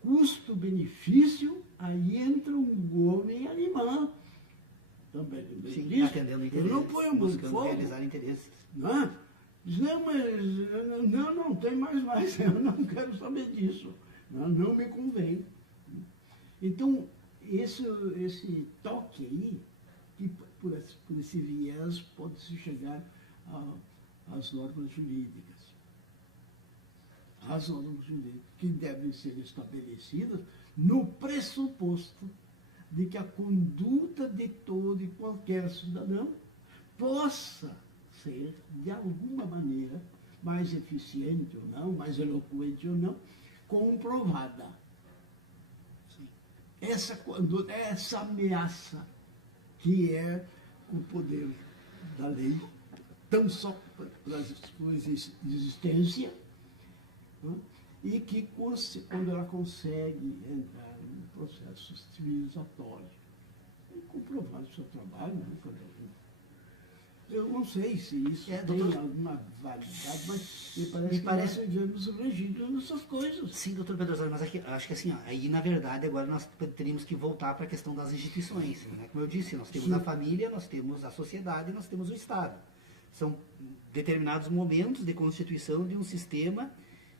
custo-benefício, aí entra um homem animal. Também Sim, disso. atendendo interesses. Eu não ponho muito buscando fogo. realizar interesses. Não é? Diz, não, mas não tem mais, eu não quero saber disso. Não me convém. Então, esse toque aí, que por esse viés pode-se chegar às normas jurídicas. As normas jurídicas que devem ser estabelecidas no pressuposto de que a conduta de todo e qualquer cidadão possa ser, de alguma maneira, mais eficiente ou não, mais eloquente ou não, comprovada. Essa ameaça que é o poder da lei, tão só pela sua existência, né? E que, quando ela consegue entrar em processos civilizatórios e comprovar o seu trabalho, Eu não sei se isso tem doutor, alguma validade, mas me parece que nós devemos regidos nessas coisas. Sim, doutor Pedro Osório, mas aqui, acho que assim, ó, aí na verdade agora nós teríamos que voltar para a questão das instituições. Né? Como eu disse, nós temos a família, nós temos a sociedade, nós temos o Estado. São determinados momentos de constituição de um sistema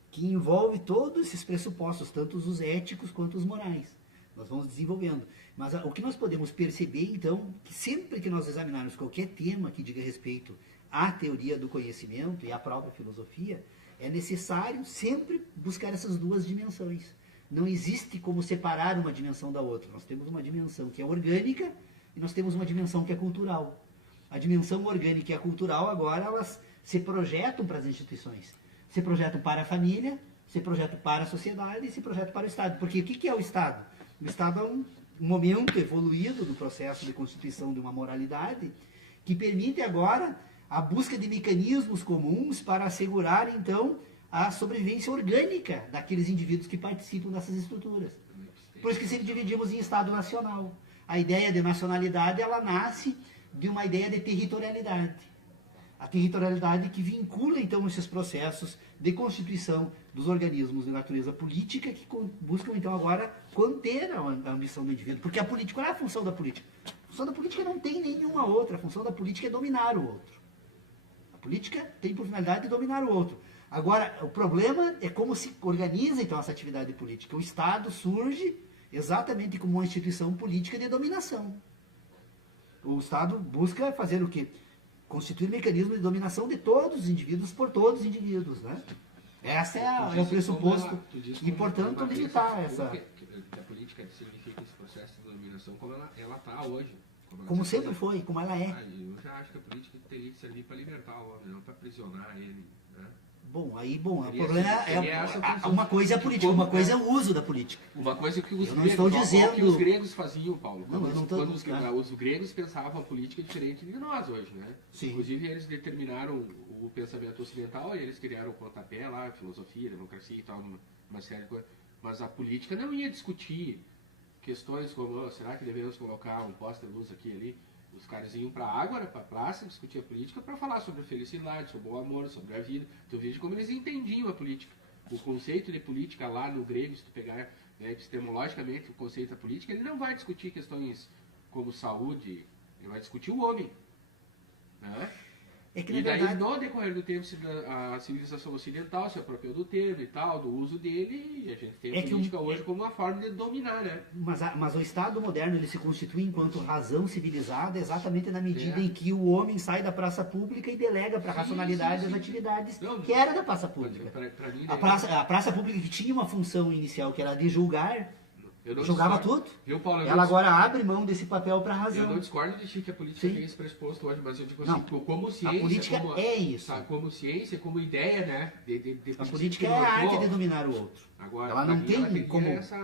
que envolve todos esses pressupostos, tanto os éticos quanto os morais. Nós vamos desenvolvendo. Mas o que nós podemos perceber, então, que sempre que nós examinarmos qualquer tema que diga respeito à teoria do conhecimento e à própria filosofia, é necessário sempre buscar essas duas dimensões. Não existe como separar uma dimensão da outra. Nós temos uma dimensão que é orgânica e nós temos uma dimensão que é cultural. A dimensão orgânica e a cultural, agora, elas se projetam para as instituições. Se projetam para a família, se projetam para a sociedade e se projetam para o Estado. Porque o que é o Estado? O Estado é um momento evoluído do processo de constituição de uma moralidade que permite agora a busca de mecanismos comuns para assegurar, então, a sobrevivência orgânica daqueles indivíduos que participam dessas estruturas. Por isso que sempre dividimos em Estado nacional. A ideia de nacionalidade, ela nasce de uma ideia de territorialidade. A territorialidade que vincula, então, esses processos de constituição dos organismos de natureza política que buscam, então, agora conter a ambição do indivíduo. Porque a política, qual é a função da política? A função da política não tem nenhuma outra. A função da política é dominar o outro. A política tem por finalidade de dominar o outro. Agora, o problema é como se organiza, então, essa atividade política. O Estado surge exatamente como uma instituição política de dominação. O Estado busca fazer o quê? Constituir mecanismos de dominação de todos os indivíduos por todos os indivíduos, né? Esse é o pressuposto e, portanto, limitar essa... Que a política significa esse processo de dominação como ela está hoje. Como sempre foi, como ela é. Eu já acho que a política teria que servir para libertar o homem, não para aprisionar ele, né? Bom, o problema é uma coisa é a política, uma coisa é o uso da política. Uma coisa que os gregos faziam, Paulo. Quando os gregos pensavam a política diferente de nós hoje, né? Sim. Inclusive eles determinaram o pensamento ocidental e eles criaram o pontapé lá, filosofia, democracia e tal, uma série de coisas. Mas a política não ia discutir questões como, será que devemos colocar um poste de luz aqui e ali? Os caras iam para a água, para a praça, discutir a política para falar sobre a felicidade, sobre o amor, sobre a vida. Tu veja como eles entendiam a política. O conceito de política lá no grego, se tu pegar epistemologicamente o conceito da política, ele não vai discutir questões como saúde, ele vai discutir o homem. Né? É que, e daí, verdade... no decorrer do tempo, a civilização ocidental se apropriou do termo e tal, do uso dele, e a gente tem a política hoje como uma forma de dominar, né? Mas o Estado moderno, ele se constitui enquanto razão civilizada exatamente na medida em que o homem sai da praça pública e delega para a racionalidade as atividades que era da praça pública. Pra mim, a praça pública que tinha uma função inicial, que era de julgar, julgava tudo. Viu, Paulo? Ela agora abre mão desse papel para a razão. Eu não discordo de ti que a política tem esse pressuposto hoje, mas eu digo assim, como ciência... A política é isso. Tá, como ciência, como ideia, né? A política é a arte de dominar o outro. Agora, ela não tem como... essa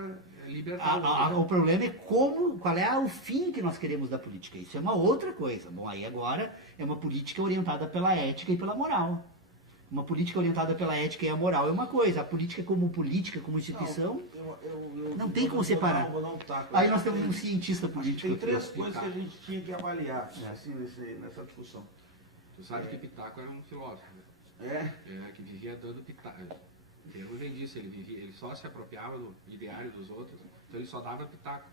liberdade. O problema é qual é o fim que nós queremos da política. Isso é uma outra coisa. Bom, aí agora é uma política orientada pela ética e pela moral. Uma política orientada pela ética e a moral é uma coisa. A política como instituição, não tem como separar. Aí nós temos um cientista político. Tem três coisas que a gente tinha que avaliar assim, nessa discussão. Tu sabe que Pitaco era um filósofo, né? Que vivia dando pitaco. Eu vem disso, ele só se apropriava do ideário dos outros, então ele só dava pitaco.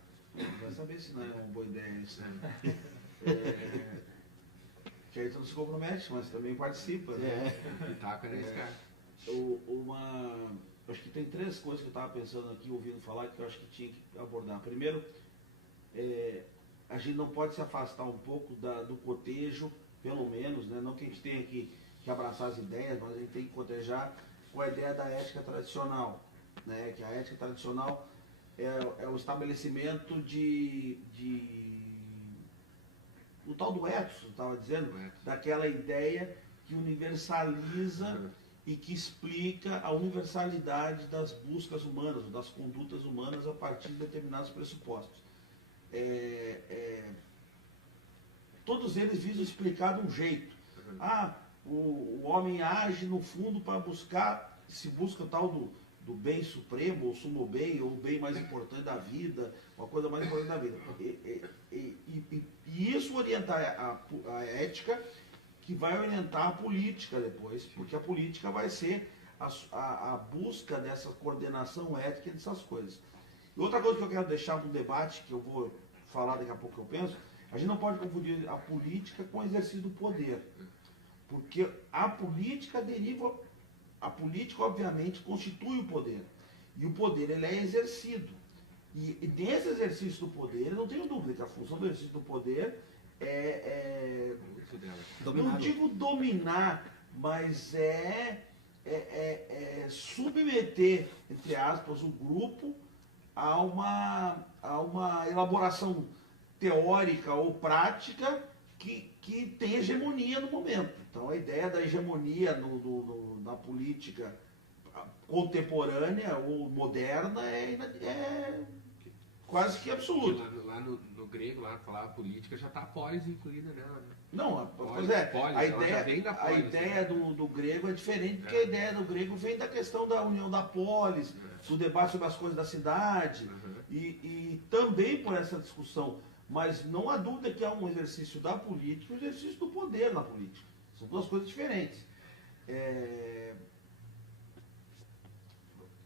Vai saber se não é uma boa ideia isso, né? Que aí tu não se compromete, mas também participa, né? Pitaco era esse cara. Acho que tem três coisas que eu estava pensando aqui, ouvindo falar, que eu acho que tinha que abordar. Primeiro, a gente não pode se afastar um pouco do cotejo, pelo menos, né? Não que a gente tenha que abraçar as ideias, mas a gente tem que cotejar com a ideia da ética tradicional, né? Que a ética tradicional é o estabelecimento o tal do ethos, eu estava dizendo, daquela ideia que universaliza e que explica a universalidade das buscas humanas, das condutas humanas a partir de determinados pressupostos. Todos eles visam explicar de um jeito. O homem age no fundo para se busca o tal do bem supremo, ou sumo bem, ou o bem mais importante da vida, uma coisa mais importante da vida. E isso orientar a ética que vai orientar a política depois, porque a política vai ser a busca dessa coordenação ética dessas coisas. E outra coisa que eu quero deixar no debate, que eu vou falar daqui a pouco que eu penso, a gente não pode confundir a política com o exercício do poder. Porque a política obviamente constitui o poder. E o poder ele é exercido. E nesse exercício do poder, eu não tenho dúvida que a função do exercício do poder não digo dominar, mas submeter, entre aspas, o grupo a uma elaboração teórica ou prática que tem hegemonia no momento. Então a ideia da hegemonia na política contemporânea ou moderna é quase que absoluta. Lá no grego, lá falar política já está a polis incluída nela. Né? Não, Polis, a ideia do grego é diferente, porque a ideia do grego vem da questão da união da polis, do debate sobre as coisas da cidade, e também por essa discussão. Mas não há dúvida que há um exercício da política e um exercício do poder na política. São duas coisas diferentes.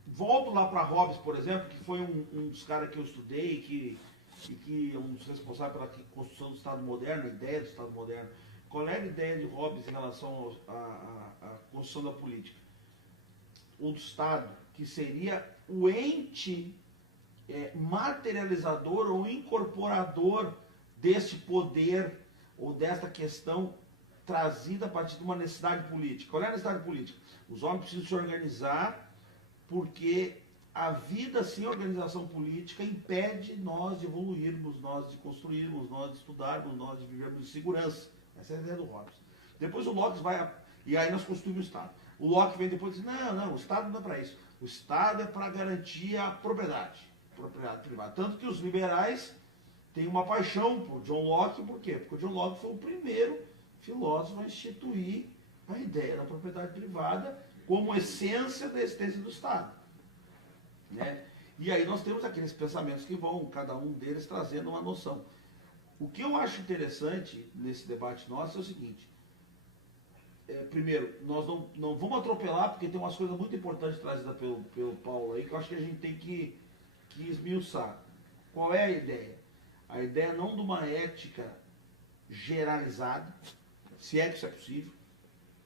Volto lá para Hobbes, por exemplo, que foi um dos caras que eu estudei e que é um dos responsáveis pela construção do Estado moderno, a ideia do Estado moderno. Qual era a ideia de Hobbes em relação à construção da política? O do Estado, que seria o ente materializador ou incorporador deste poder ou desta questão trazida a partir de uma necessidade política. Qual é a necessidade política? Os homens precisam se organizar porque a vida sem organização política impede nós de evoluirmos, nós de construirmos, nós de estudarmos, nós de vivermos em segurança. Essa é a ideia do Hobbes. Depois o Locke e aí nós construímos o Estado. O Locke vem depois e diz, não, o Estado não é para isso. O Estado é para garantir a propriedade privada. Tanto que os liberais têm uma paixão por John Locke, por quê? Porque o John Locke foi o primeiro filósofo a instituir a ideia da propriedade privada como essência da existência do Estado. Né? E aí nós temos aqueles pensamentos que vão, cada um deles trazendo uma noção. O que eu acho interessante nesse debate nosso é o seguinte, primeiro, nós não vamos atropelar, porque tem umas coisas muito importantes trazidas pelo Paulo aí, que eu acho que a gente tem que esmiuçar. Qual é a ideia? A ideia não de uma ética generalizada, se é que isso é possível,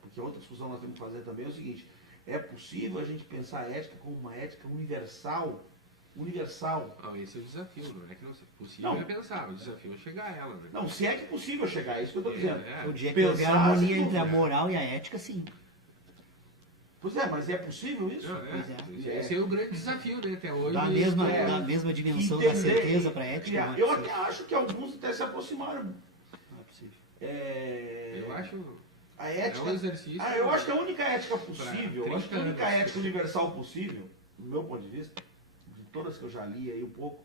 porque outra discussão nós temos que fazer também é o seguinte, é possível a gente pensar a ética como uma ética universal? Não, esse é o desafio, não é que não seja possível é pensar, o desafio é chegar a ela. Né? Não, se é que é possível chegar, é isso que eu estou dizendo. O dia que houver harmonia entre a moral e a ética, sim. Pois é, mas é possível isso? Esse é o grande desafio, né? Até hoje. Da mesma dimensão da certeza para a ética. Eu até acho que alguns até se aproximaram. Não é possível. Eu acho. A ética, é um exercício. Eu acho que a única ética possível, eu acho que a única ética universal possível, do meu ponto de vista, de todas que eu já li aí um pouco,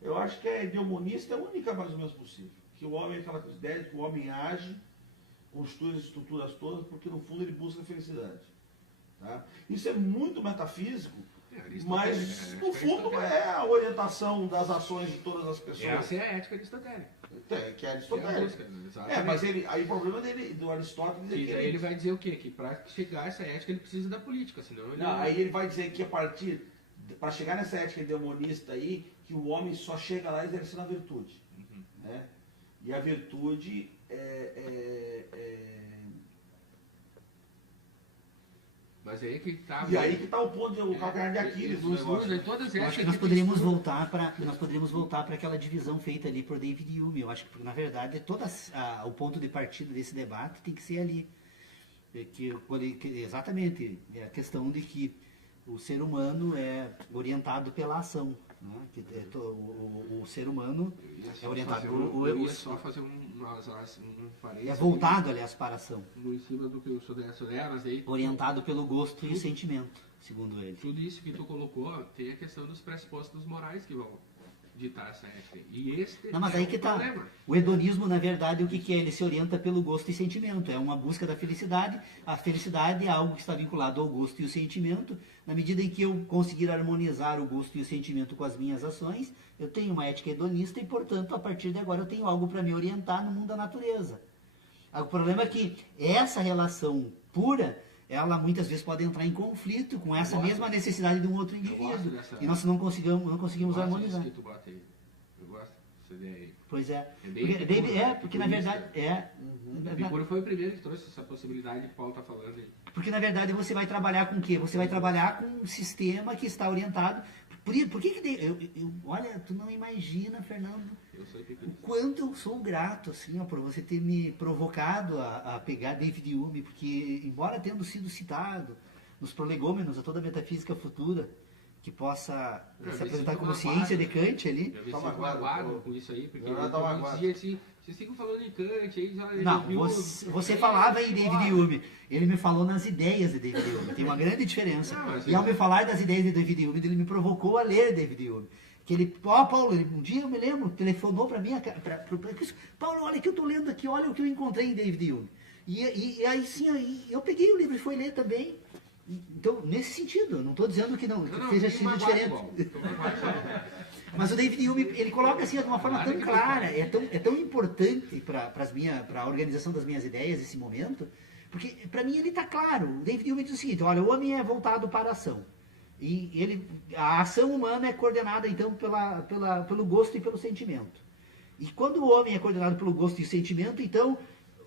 eu acho que a ideomonista é a única mais ou menos possível. Que o homem, aquela ideia de que o homem age, constitui as estruturas todas, porque no fundo ele busca a felicidade. Tá? Isso é muito metafísico, mas no fundo é a orientação das ações de todas as pessoas. Essa é a ética aristotélica. Que é aristotélica. Mas aí o problema do Aristóteles é que ele vai dizer o quê? Que para chegar a essa ética ele precisa da política, senão ele... Não, aí ele vai dizer que para chegar nessa ética demonista aí, que o homem só chega lá exercendo a virtude. Né? E a virtude Mas aí que tá... E aí que está o ponto, o calcanhar de Aquiles. Eu acho que nós poderíamos voltar para aquela divisão feita ali por David Hume. Eu acho que, na verdade, o ponto de partida desse debate tem que ser ali. Exatamente, é a questão de que o ser humano é orientado pela ação. Né? O ser humano é orientado só fazer um parênteses. É voltado, aliás, para a ação. Em cima do que o Soderas aí. Orientado pelo gosto e o sentimento, segundo ele. Tudo isso que tu colocou, tem a questão dos pressupostos morais que vão ditar essa ética. E não, mas aí que tá. Problema. O hedonismo, na verdade, o que é? Ele se orienta pelo gosto e sentimento. É uma busca da felicidade. A felicidade é algo que está vinculado ao gosto e o sentimento. Na medida em que eu conseguir harmonizar o gosto e o sentimento com as minhas ações, eu tenho uma ética hedonista e, portanto, a partir de agora eu tenho algo para me orientar no mundo da natureza. O problema é que essa relação pura, ela muitas vezes pode entrar em conflito com essa mesma necessidade de um outro indivíduo. E nós não conseguimos harmonizar. Que tu bota aí. Eu gosto dessa ideia aí. Pois é. Porque na verdade Epicuro foi o primeiro que trouxe essa possibilidade que o Paulo está falando aí. Porque na verdade você vai trabalhar com o quê? Você vai trabalhar com um sistema que está orientado. Por que olha, tu não imagina, Fernando, o quanto eu sou grato assim, ó, por você ter me provocado a pegar David Hume, porque embora tendo sido citado nos prolegômenos a toda a metafísica futura, que possa se apresentar como ciência de Kant ali. Eu me magoado com isso aí, porque eu dizia assim, vocês ficam falando em Kant, aí já... Não, você falava em David Hume, ele me falou nas ideias de David Hume, tem uma grande diferença. E ao me falar das ideias de David Hume, ele me provocou a ler David Hume. Que ele, Paulo, um dia eu me lembro, telefonou para mim, Paulo, olha que eu estou lendo aqui, olha o que eu encontrei em David Hume. E aí sim, eu peguei o livro e fui ler também. Então, nesse sentido, eu não estou dizendo que não seja sido diferente. Mas o David Hume, ele coloca assim de uma forma tão clara, é tão importante para a organização das minhas ideias esse momento, porque para mim ele está claro. O David Hume diz o seguinte, olha, o homem é voltado para a ação. E a ação humana é coordenada então pelo gosto e pelo sentimento. E quando o homem é coordenado pelo gosto e sentimento, então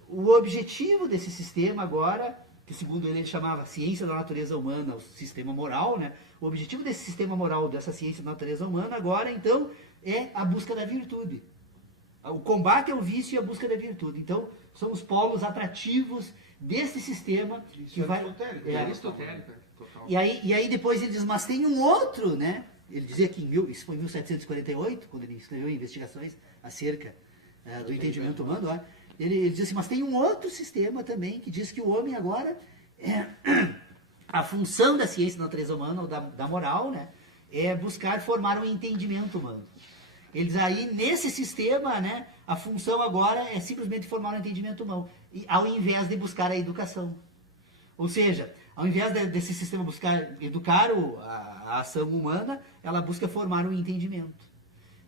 o objetivo desse sistema agora, que segundo ele chamava ciência da natureza humana, o sistema moral, né? O objetivo desse sistema moral, dessa ciência da natureza humana agora, então, é a busca da virtude. O combate ao vício e a busca da virtude. Então, são os polos atrativos desse sistema Isso que é vai... aristotélico, total. E aí depois ele diz, mas tem um outro, né? Ele dizia que isso foi em 1748, quando ele escreveu Investigações acerca do entendimento humano, ó, ele diz assim, mas tem um outro sistema também que diz que o homem agora, a função da ciência da natureza humana, ou da moral, né, é buscar formar um entendimento humano. Eles aí, nesse sistema, né, a função agora é simplesmente formar um entendimento humano, ao invés de buscar a educação. Ou seja, ao invés desse sistema buscar educar a ação humana, ela busca formar um entendimento.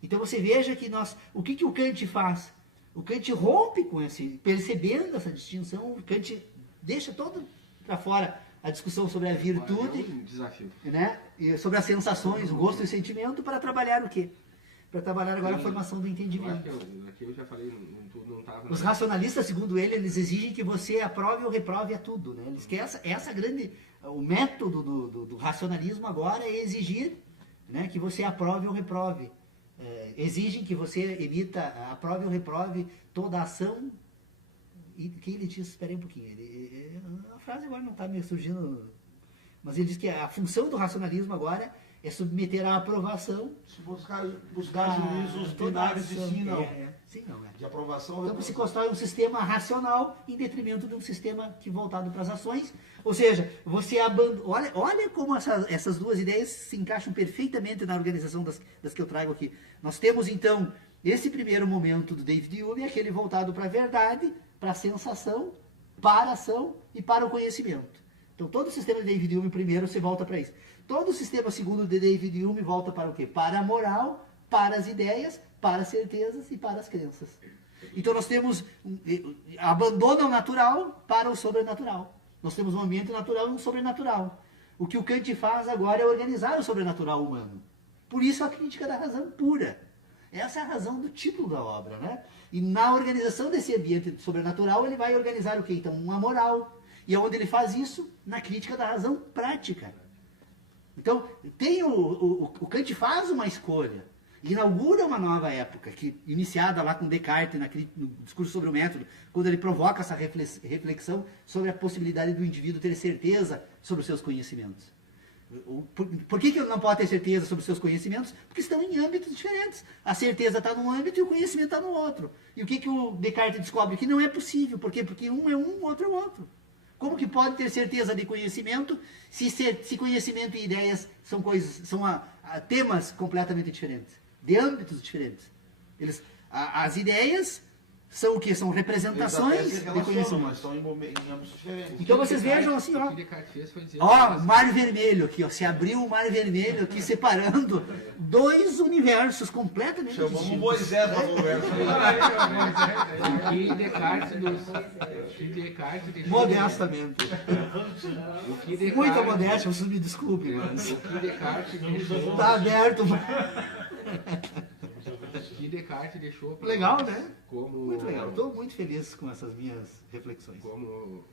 Então você veja que o que o Kant faz? O Kant rompe com percebendo essa distinção, o Kant deixa todo para fora a discussão sobre a virtude, é um desafio, né? E sobre as sensações, o gosto e o sentimento, para trabalhar o quê? Para trabalhar agora a formação do entendimento. Aqui eu já falei, não estava... Os racionalistas, segundo ele, eles exigem que você aprove ou reprove a tudo, né? Eles querem essa grande... O método do racionalismo agora é exigir, né, que você aprove ou reprove. Exigem que você aprove ou reprove toda a ação. E que ele diz, espera aí um pouquinho, a frase agora não está me surgindo, mas ele diz que a função do racionalismo agora é submeter à aprovação. Buscar juízos binários de sim e não. Sim, não, De aprovação. Então se constrói um sistema racional em detrimento de um sistema voltado para as ações. Ou seja, você abandona. Olha como essas duas ideias se encaixam perfeitamente na organização das que eu trago aqui. Nós temos então esse primeiro momento do David Hume, aquele voltado para a verdade, para a sensação, para a ação e para o conhecimento. Então todo o sistema de David Hume primeiro você volta para isso. Todo o sistema segundo de David Hume volta para o quê? Para a moral, para as ideias, para as certezas e para as crenças. Então nós temos abandono ao natural para o sobrenatural. Nós temos um ambiente natural e um sobrenatural. O que o Kant faz agora é organizar o sobrenatural humano. Por isso a crítica da razão pura. Essa é a razão do título da obra, né? E na organização desse ambiente sobrenatural ele vai organizar o quê? Então uma moral. E é onde ele faz isso? Na crítica da razão prática. Então, o Kant faz uma escolha, inaugura uma nova época, iniciada lá com Descartes, no discurso sobre o método, quando ele provoca essa reflexão sobre a possibilidade do indivíduo ter certeza sobre os seus conhecimentos. Por que ele não pode ter certeza sobre os seus conhecimentos? Porque estão em âmbitos diferentes. A certeza está num âmbito e o conhecimento está no outro. E o que o Descartes descobre? Que não é possível. Por quê? Porque um é um, o outro é o outro. Como que pode ter certeza de conhecimento se conhecimento e ideias são temas completamente diferentes, de âmbitos diferentes? As ideias são o quê? São Eles até representações se de relacionam, conhecimento. mas estão em ambos diferentes. Então vocês vejam assim, ó. O que Descartes fez foi dizer... Ó, mar vermelho aqui, ó. Se abriu o mar vermelho aqui, separando dois universos completamente Chamamos distintos. Moisés para conversa. O que Descartes deixou... Modestamente. O que Descartes, Muita modéstia, vocês me desculpem, mas O que Descartes deixou... tá aberto. O que Descartes deixou... pra Legal, nós né? Como, Muito legal. Estou muito feliz com essas minhas reflexões. como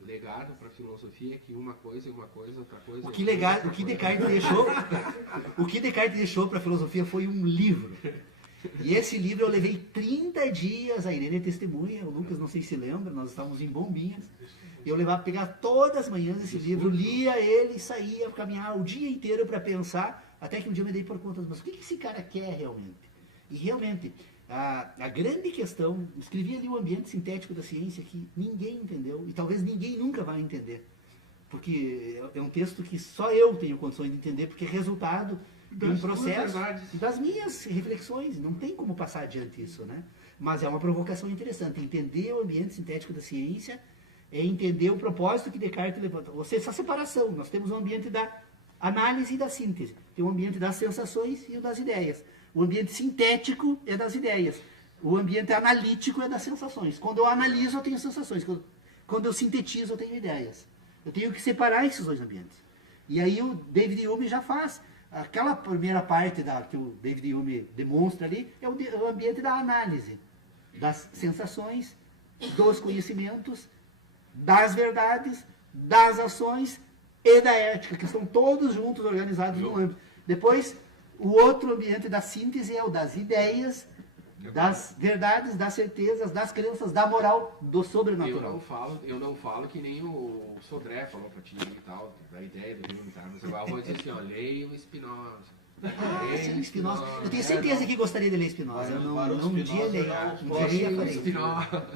legado para a filosofia é que uma coisa é uma coisa, outra coisa O é que, outra o que coisa. Descartes deixou, o que Descartes deixou para a filosofia foi um livro. E esse livro eu levei 30 dias, a Irene é testemunha, o Lucas não sei se lembra, nós estávamos em Bombinhas. Eu levava pegar todas as manhãs esse livro, lia ele e saía caminhar o dia inteiro para pensar, até que um dia eu me dei por conta, mas o que esse cara quer realmente? E realmente, a grande questão, escrevi ali o ambiente sintético da ciência que ninguém entendeu, e talvez ninguém nunca vai entender. Porque é um texto que só eu tenho condições de entender, porque é resultado de um Das tuas processo verdades. das minhas reflexões. Não tem como passar adiante isso, né? Mas é uma provocação interessante. Entender o ambiente sintético da ciência é entender o propósito que Descartes levanta. Ou seja, essa separação. Nós temos o ambiente da análise e da síntese. Tem o ambiente das sensações e o das ideias. O ambiente sintético é das ideias. O ambiente analítico é das sensações. Quando eu analiso, eu tenho sensações. Quando eu sintetizo, eu tenho ideias. Eu tenho que separar esses dois ambientes. E aí o David Hume já faz. Aquela primeira parte que o David Hume demonstra ali é o ambiente da análise, das sensações, dos conhecimentos, das verdades, das ações e da ética, que estão todos juntos organizados no âmbito. Depois, o outro ambiente da síntese é o das ideias, das verdades, das certezas, das crenças, da moral, do sobrenatural. Eu não falo que nem o Sodré falou pra ti e tal, da ideia do Hume, tá? Mas agora eu vou dizer assim, ó, leia o Spinoza. Sim, Spinoza. Eu tenho certeza que gostaria de ler Spinoza. Eu não um dia leio. Um dia Leia o farei. Spinoza.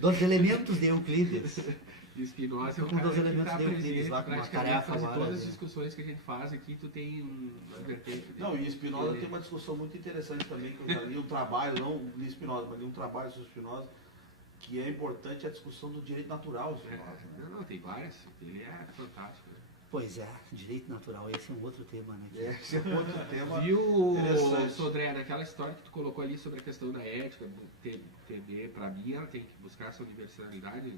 Dos elementos de Euclides. E Spinoza é um Com cara dos que elementos tá de Euclides presente lá, com uma praticamente tarefa quase agora, todas as né? discussões que a gente faz aqui, tu tem uma vertente. Não, e Spinoza Ele- tem uma discussão muito interessante também, que eu já li um trabalho, não li Spinoza, mas li um trabalho sobre Spinoza, que é importante a discussão do direito natural, Spinoza. né? Não, tem várias. Ele é fantástico. Né? Pois é, direito natural, esse é um outro tema, né? Esse é outro tema Viu, interessante. Sodré, naquela história que tu colocou ali sobre a questão da ética, do TB, pra mim ela tem que buscar essa universalidade,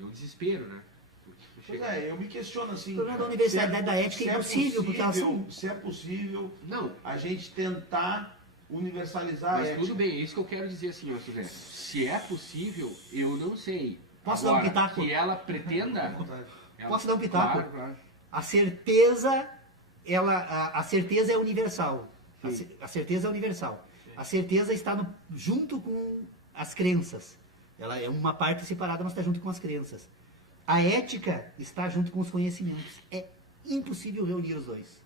é um desespero, né? Porque tu Pois chega- é, eu me questiono assim. O problema da universalidade da ética se é impossível, porque elas são... Se é possível Não, a gente tentar universalizar a mas ética. tudo bem, é isso que eu quero dizer assim, ó, Sodré. Se é possível, eu não sei. Posso dar um Agora, pitaco? que ela pretenda... ela- Posso dar um pitaco? Claro, claro. A certeza, a certeza é universal. A certeza é universal. A certeza está junto com as crenças. Ela é uma parte separada, mas está junto com as crenças. A ética está junto com os conhecimentos. É impossível reunir os dois.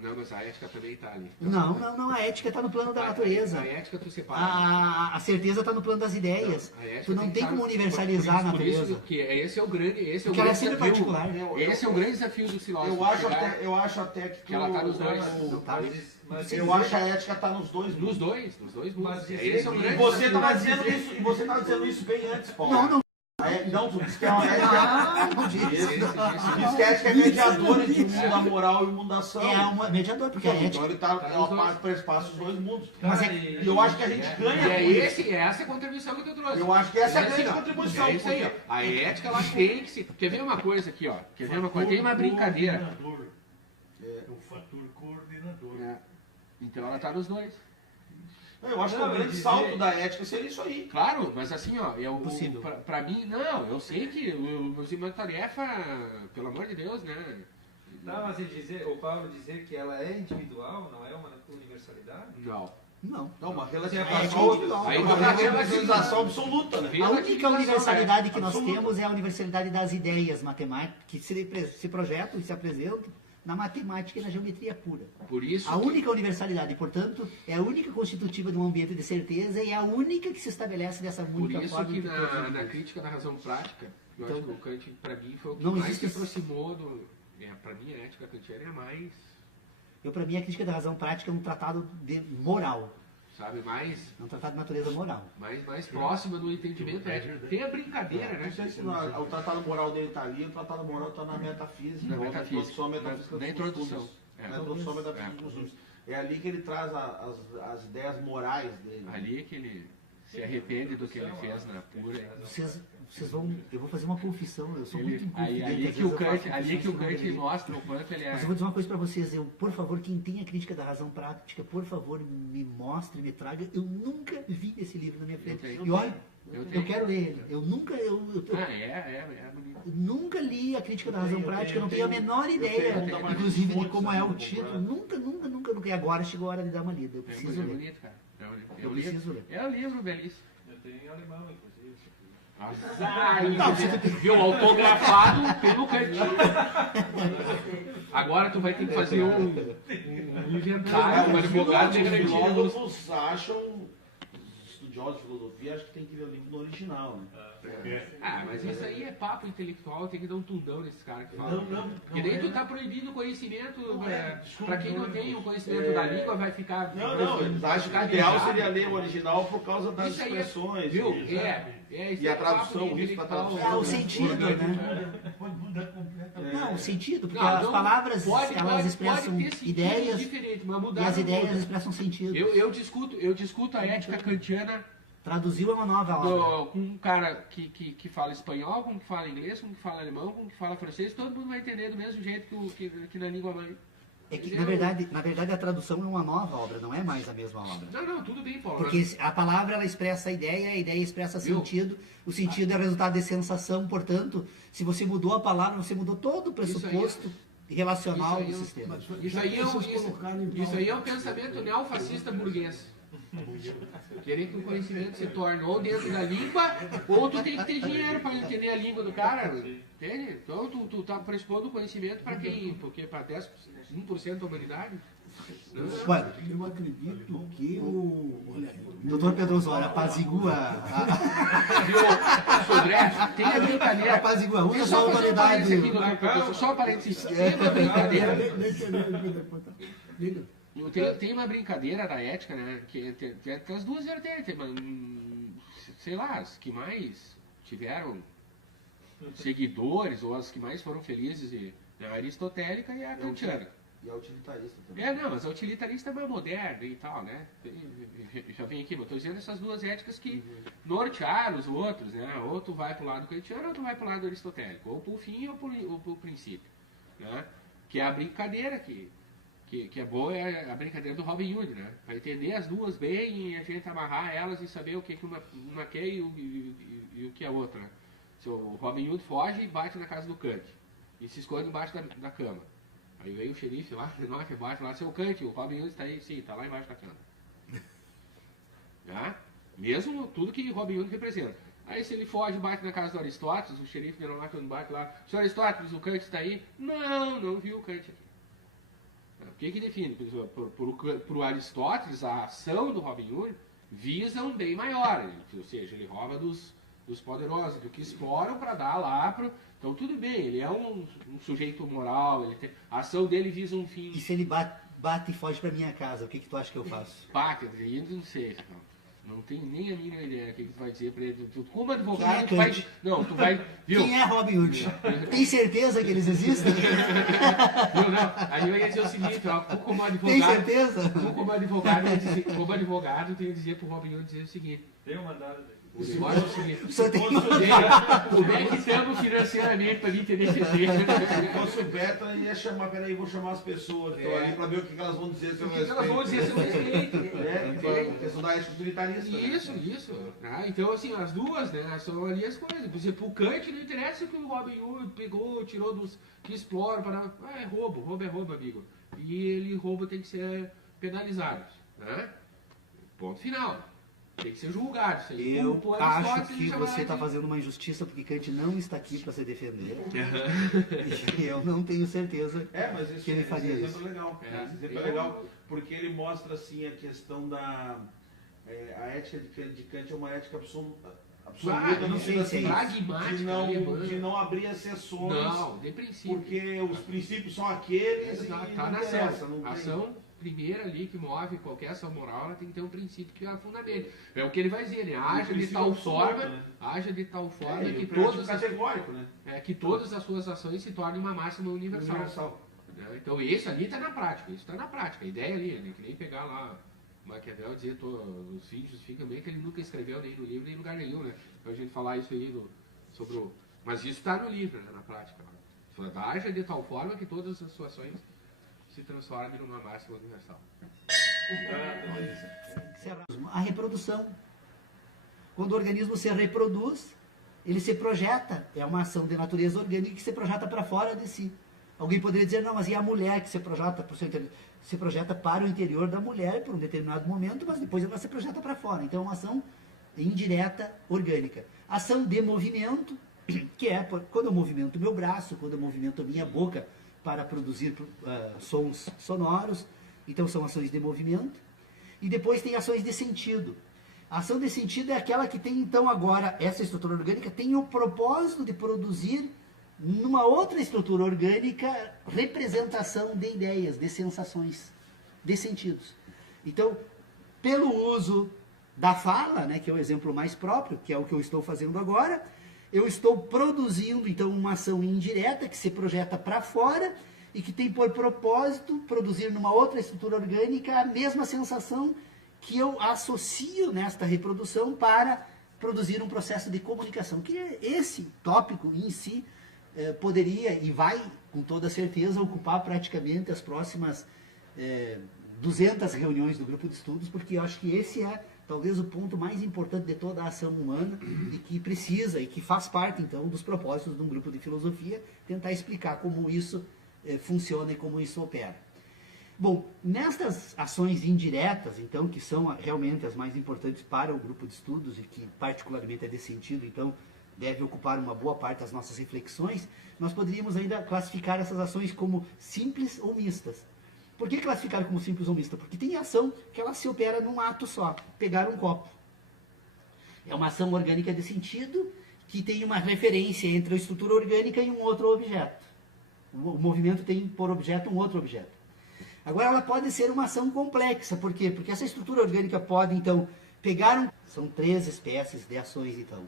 Não, mas a ética também está ali. Não, a ética está no plano da natureza. A ética tu separa. A certeza está no plano das ideias. A ética Tu não tem que como estar- universalizar a por isso natureza. que esse é o grande, esse é o Porque ela é grande sempre desafio. particular. Esse é o grande desafio do filósofo. Eu acho até que que ela tá nos dois. Não tá? Mas eu acho que a ética está nos dois Nos mundos. dois mundos. Mas dizer Esse é o que- grande E você desafio. estava dizendo isso, e você estava dizendo isso bem antes, Paulo. Não, Não, tu disse que é uma ética. não disse. Tu disse que a ética é mediadora entre o mundo da moral e o mundo da ação. É uma mediador, porque a Então ética... ele perspassa os dois mundos. Mas é- E eu acho que a gente ganha E é com isso. essa é a contribuição que tu trouxe. Eu acho que essa é a assim, grande ó, contribuição. É isso aí, ó. porque- A ética, ela tem que se... Quer ver uma coisa aqui, ó? Quer ver uma coisa? Tem uma brincadeira. Coordenador. É o fator coordenador. É. Então ela tá nos dois. Eu acho que o grande salto da ética seria isso aí. Claro, mas assim, ó, Possível. pra mim, não, eu sei que os irmãos tarefa, pelo amor de Deus, né? Não, mas o Paulo dizer que ela é individual, não é uma universalidade? Não. Não. Não, uma É relativização, individual. Aí uma vai ter relativização absoluta, né? A única universalidade que nós Absoluta. temos é a universalidade das ideias matemáticas, que se projetam e se apresentam na matemática e na geometria pura. Por isso A que- única universalidade, portanto, é a única constitutiva de um ambiente de certeza e é a única que se estabelece dessa Por única isso forma que de todos os na ambientes. crítica da razão prática, eu Então, acho que o Kant, pra mim, foi o que não mais existe se esse- aproximou do... pra mim, a ética kantiana é a mais... Para mim, a crítica da razão prática é um tratado de moral. sabe? Mais, É um tratado de natureza moral. mais próxima do entendimento ético. Tem a brincadeira, né? Não sei se o tratado moral dele está ali, o tratado moral está na metafísica. Na metafísica. Introdução à metafísica Na dos introdução. costumes. É. Na introdução à metafísica dos costumes. É ali que ele traz as ideias morais dele. Ali é que ele se arrepende do que ele fez na pura. Vocês vão. Eu vou fazer uma confissão, eu sou muito inconfidente. Ali às que o vezes eu faço Kant, ali que o confissões Kant que não mostra o quanto ele é. Mas eu vou dizer uma coisa pra vocês, por favor, quem tem a crítica da razão prática, por favor, me mostre, me traga. Eu nunca vi esse livro na minha frente. tenho. E olha, Eu eu tenho. quero ler ele. Eu nunca, É bonito. nunca li a crítica da razão Eu prática, eu não tenho, tenho a menor ideia, tenho. inclusive, de Montes como é o de título. comprar. Nunca. E agora chegou a hora de dar uma lida. Eu É preciso ler. bonito, cara. Eu preciso ler. É um livro belíssimo. Eu tenho em alemão, inclusive. Viu? Autografado pelo Cantinho. Agora tu vai ter que fazer um inventário, um advogado de Os garantia. filósofos acham, os estudiosos de filosofia acham que tem que ler o livro no original, né? Ah, mas isso aí é papo intelectual, tem que dar um tundão nesses caras que falam. Porque daí tu tá proibindo o conhecimento, pra quem não tem o conhecimento da língua vai ficar... Não, eles vai acham que o ficar ideal ligado. seria ler o original por causa das Isso aí expressões. Viu? isso. Isso E a é tradução, papo o risco da intelectual. tradução. O sentido, né? Pode mudar completamente. Não, o sentido, porque Não, as não, palavras, pode elas expressam ter sentidos ideias diferentes, mas e mudar as não ideias muda. expressam sentido. Eu discuto a ética kantiana Traduziu é uma nova obra. com um cara que fala espanhol, com um que fala inglês, com um que fala alemão, com um que fala francês, todo mundo vai entender do mesmo jeito que na língua mãe. É que, na verdade, a tradução é uma nova obra, não é mais a mesma obra. Não, tudo bem, Paulo. Porque a palavra ela expressa a ideia expressa Viu? sentido, o sentido é o resultado de sensação, portanto, se você mudou a palavra, você mudou todo o pressuposto relacional do sistema. Mas Isso já aí, que vocês colocaram em isso aí é um pauta- pensamento neofascista burguês. Querer que o conhecimento se torne ou dentro da língua, ou tu tem que ter dinheiro para entender a língua do cara. Entende? Então tu tá pressupondo o conhecimento para quem? Porque para 1% da humanidade? Bueno, Eu acredito que o. Olha aí. doutor Pedro Osório, apazigua Viu, Sodré, tem a brincadeira. apazigua, usa Deixa eu sua só fazer um parênteses aqui, autoridade. professor, só um parênteses. Tem uma brincadeira. Diga. Tem uma brincadeira da ética, né? Que tem as duas vertentes, mas, sei lá, as que mais tiveram seguidores, ou as que mais foram felizes, a aristotélica e a kantiana. E a utilitarista também. Não, mas a utilitarista é mais moderna e tal, né? Já vem aqui, mas estou dizendo essas duas éticas que nortearam os outros, né? Ou tu vai para o lado kantiano ou tu vai para o lado aristotélico, ou para o fim ou para o princípio, né? Que é a brincadeira que é boa, é a brincadeira do Robin Hood, né? Para entender as duas bem e a gente amarrar elas e saber o que uma quer e o que a outra. Né? Se o Robin Hood foge e bate na casa do Kant e se esconde embaixo da cama. Aí veio o xerife lá, nossa, embaixo lá, seu Kant, o Robin Hood está aí, sim, está lá embaixo da cama. Né? Mesmo tudo que Robin Hood representa. Aí se ele foge e bate na casa do Aristóteles, o xerife vem lá quando bate lá, senhor Aristóteles, o Kant está aí? Não viu o Kant aqui. O que define? Para o Aristóteles, a ação do Robin Hood visa um bem maior, ou seja, ele rouba dos poderosos, do que exploram para dar lá pro... Então tudo bem, ele é um sujeito moral, a ação dele visa um fim. E se ele bate e foge pra minha casa, o que tu acha que eu faço? Pá, quer dizer, eu não sei, não tenho nem a mínima ideia o que tu vai dizer para ele. Tu, como advogado, tu vai... Não, tu vai... Viu? Quem é Robin Hood? Tem certeza que eles existem? Viu, não? Aí eu ia dizer o seguinte, ó, tu como advogado... Tem certeza? Tu como advogado, tem que dizer pro Robin Hood dizer o seguinte. Tem um mandado dele. O negócio é o seguinte. O senhor tem Como é que estamos financeiramente para me entender? Se fosse o Beta, ia chamar, peraí, vou chamar as pessoas que estão ali para ver o que elas vão dizer sobre O que elas vão dizer sobre respeito? a questão da ética utilitarista. né? Isso. Ah, então, assim, as duas, né, são ali as coisas. Por exemplo, o Kant não interessa o que o Robin Hood pegou, tirou dos que exploram para... é roubo é roubo, amigo. E roubo tem que ser penalizado, né? Ponto final. Tem que ser julgado. Eu acho que você está fazendo uma injustiça porque Kant não está aqui para se defender. E eu não tenho certeza Mas isso que ele faria esse isso. exemplo é legal. Esse exemplo é legal porque ele mostra assim a questão da... a ética de Kant é uma ética absoluta no sentido assim, de não abrir exceções. Não, de princípio. Porque os princípios são aqueles e tá na interessa, ação. não tem... Ação primeira ali que move qualquer ação moral, ela tem que ter um princípio que a fundamenta. É o que ele vai dizer, né? Haja de tal forma, que todas categórico, né? que todas as suas ações se tornem uma máxima universal. Então esse ali está na prática, isso está na prática. A ideia ali, né? Que nem pegar lá Maquiavel dizer, os vídeos ficam bem que ele nunca escreveu nem no livro, nem em lugar nenhum, né? Então a gente falar isso aí sobre o... Mas isso está no livro, né? Na prática. Haja de tal forma que todas as suas ações se transformem numa máxima universal. A reprodução. Quando o organismo se reproduz, ele se projeta, é uma ação de natureza orgânica que se projeta para fora de si. Alguém poderia dizer, não, mas e a mulher que se projeta para o seu interior? Se projeta para o interior da mulher por um determinado momento, mas depois ela se projeta para fora. Então é uma ação indireta orgânica. Ação de movimento, que é quando eu movimento meu braço, quando eu movimento a minha boca para produzir sons sonoros. Então são ações de movimento. E depois tem ações de sentido. A ação de sentido é aquela que tem, então, agora, essa estrutura orgânica tem o propósito de produzir, numa outra estrutura orgânica, representação de ideias, de sensações, de sentidos. Então, pelo uso da fala, né, que é o exemplo mais próprio, que é o que eu estou fazendo agora, eu estou produzindo, então, uma ação indireta que se projeta para fora e que tem por propósito produzir numa outra estrutura orgânica a mesma sensação que eu associo nesta reprodução para produzir um processo de comunicação, que esse tópico em si poderia e vai, com toda certeza, ocupar praticamente as próximas 200 reuniões do grupo de estudos, porque eu acho que esse é talvez o ponto mais importante de toda a ação humana e que precisa e que faz parte, então, dos propósitos de um grupo de filosofia, tentar explicar como isso funciona e como isso opera. Bom, nestas ações indiretas, então, que são realmente as mais importantes para o grupo de estudos e que particularmente é de sentido, então, deve ocupar uma boa parte das nossas reflexões, nós poderíamos ainda classificar essas ações como simples ou mistas. Por que classificar como simples ou mista? Porque tem ação que ela se opera num ato só, pegar um copo. É uma ação orgânica de sentido que tem uma referência entre a estrutura orgânica e um outro objeto. O movimento tem por objeto um outro objeto. Agora, ela pode ser uma ação complexa. Por quê? Porque essa estrutura orgânica pode, então, pegar um... São 3 espécies de ações, então.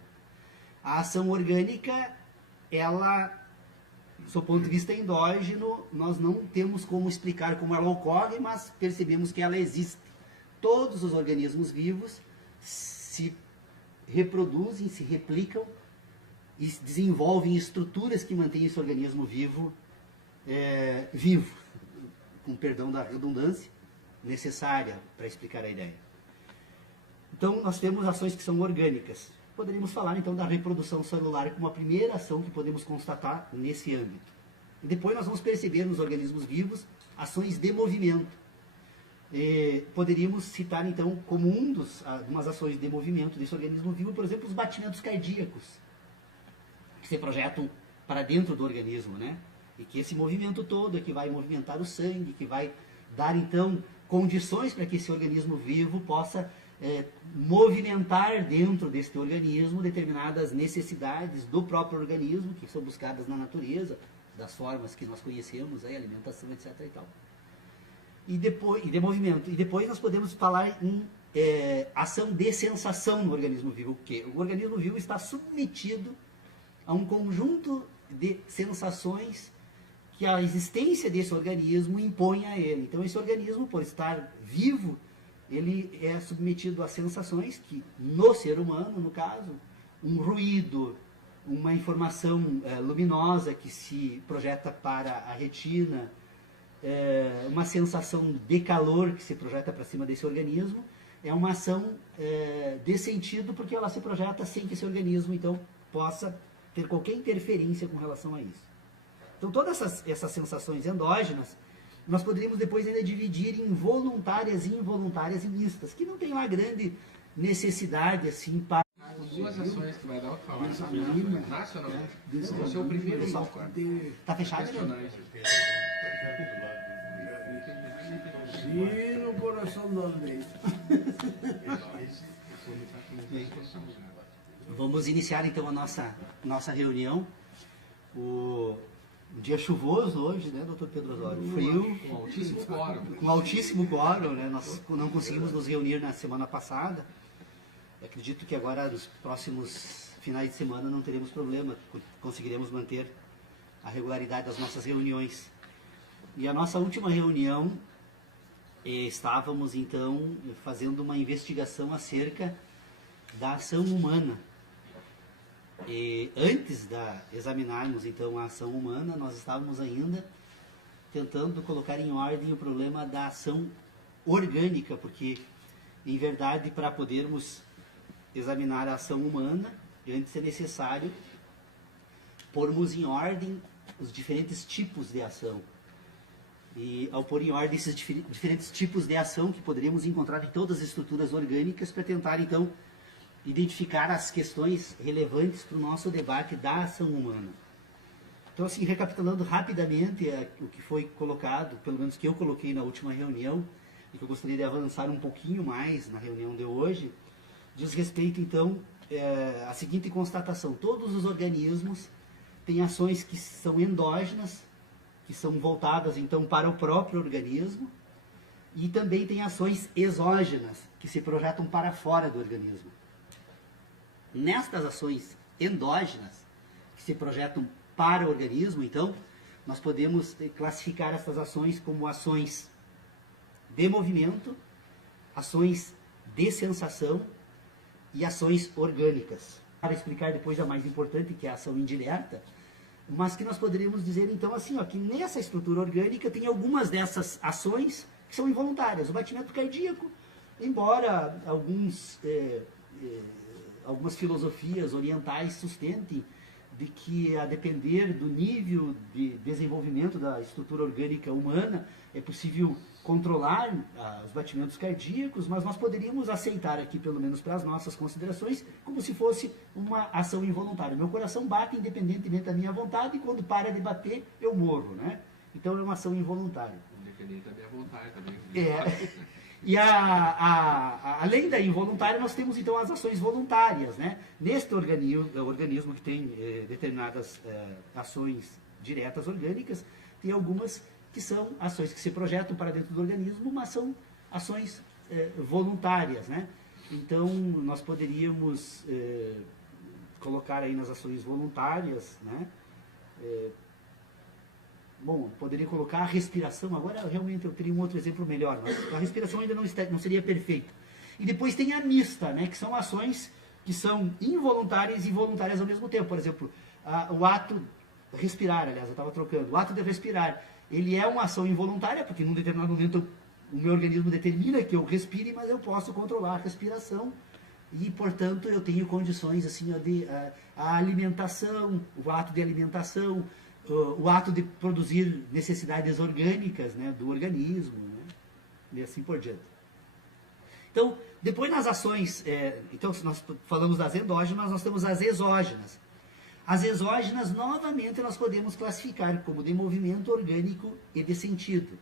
A ação orgânica, ela, do seu ponto de vista endógeno, nós não temos como explicar como ela ocorre, mas percebemos que ela existe. Todos os organismos vivos se reproduzem, se replicam e desenvolvem estruturas que mantêm esse organismo vivo, vivo. Com perdão da redundância, necessária para explicar a ideia. Então, nós temos ações que são orgânicas. Poderíamos falar, então, da reprodução celular como a primeira ação que podemos constatar nesse âmbito. E depois nós vamos perceber nos organismos vivos ações de movimento. Poderíamos citar, então, como umas ações de movimento desse organismo vivo, por exemplo, os batimentos cardíacos, que se projetam para dentro do organismo, né? E que esse movimento todo é que vai movimentar o sangue, que vai dar, então, condições para que esse organismo vivo possa movimentar dentro deste organismo determinadas necessidades do próprio organismo, que são buscadas na natureza, das formas que nós conhecemos, alimentação, etc. e tal. E de movimento. E depois nós podemos falar em ação de sensação no organismo vivo, porque o organismo vivo está submetido a um conjunto de sensações que a existência desse organismo impõe a ele. Então, esse organismo, por estar vivo, ele é submetido a sensações que, no ser humano, no caso, um ruído, uma informação luminosa que se projeta para a retina, uma sensação de calor que se projeta para cima desse organismo, é uma ação de sentido, porque ela se projeta sem que esse organismo, então, possa ter qualquer interferência com relação a isso. Então, todas essas sensações endógenas, nós poderíamos depois ainda dividir em voluntárias, involuntárias e mistas, que não tem uma grande necessidade, assim, para... As 2 ações que vai dar o que falar, nacionalmente, vão ser o primeiro e o quarto. Está fechado? Sim, no coração da lei. Vamos iniciar, então, a nossa reunião. Um dia chuvoso hoje, né, doutor Pedro Osório? Frio. Com altíssimo quórum. Com altíssimo quórum, né? Nós não conseguimos nos reunir na semana passada. Acredito que agora, nos próximos finais de semana, não teremos problema. Conseguiremos manter a regularidade das nossas reuniões. E a nossa última reunião, estávamos então fazendo uma investigação acerca da ação humana. E antes de examinarmos então a ação humana, nós estávamos ainda tentando colocar em ordem o problema da ação orgânica, porque em verdade, para podermos examinar a ação humana, antes é necessário pormos em ordem os diferentes tipos de ação. E ao pôr em ordem esses diferentes tipos de ação que poderíamos encontrar em todas as estruturas orgânicas, para tentar então identificar as questões relevantes para o nosso debate da ação humana. Então, assim, recapitulando rapidamente o que foi colocado, pelo menos que eu coloquei na última reunião, e que eu gostaria de avançar um pouquinho mais na reunião de hoje, diz respeito, então, à seguinte constatação: todos os organismos têm ações que são endógenas, que são voltadas, então, para o próprio organismo, e também tem ações exógenas, que se projetam para fora do organismo. Nestas ações endógenas, que se projetam para o organismo, então, nós podemos classificar essas ações como ações de movimento, ações de sensação e ações orgânicas. Para explicar depois a mais importante, que é a ação indireta, mas que nós poderíamos dizer, então, assim, ó, que nessa estrutura orgânica tem algumas dessas ações que são involuntárias. O batimento cardíaco, embora algumas filosofias orientais sustentem de que, a depender do nível de desenvolvimento da estrutura orgânica humana, é possível controlar os batimentos cardíacos, mas nós poderíamos aceitar aqui, pelo menos para as nossas considerações, como se fosse uma ação involuntária. Meu coração bate independentemente da minha vontade, e quando para de bater, eu morro, né? Então é uma ação involuntária. Independente da minha vontade também. E além da involuntária, nós temos então as ações voluntárias, né? Neste organismo que tem determinadas ações diretas orgânicas, tem algumas que são ações que se projetam para dentro do organismo, mas são ações voluntárias, né? Então, nós poderíamos colocar aí nas ações voluntárias, né? Bom, poderia colocar a respiração. Agora, realmente, eu teria um outro exemplo melhor, mas a respiração ainda não seria perfeita. E depois tem a mista, né, que são ações que são involuntárias e voluntárias ao mesmo tempo. Por exemplo, o ato respirar, aliás, eu estava trocando. O ato de respirar, ele é uma ação involuntária, porque num determinado momento o meu organismo determina que eu respire, mas eu posso controlar a respiração. E, portanto, eu tenho condições, assim, a alimentação, o ato de alimentação, o ato de produzir necessidades orgânicas, né, do organismo, né, e assim por diante. Então, depois nas ações, então se nós falamos das endógenas, nós temos as exógenas. As exógenas, novamente, nós podemos classificar como de movimento orgânico e de sentido.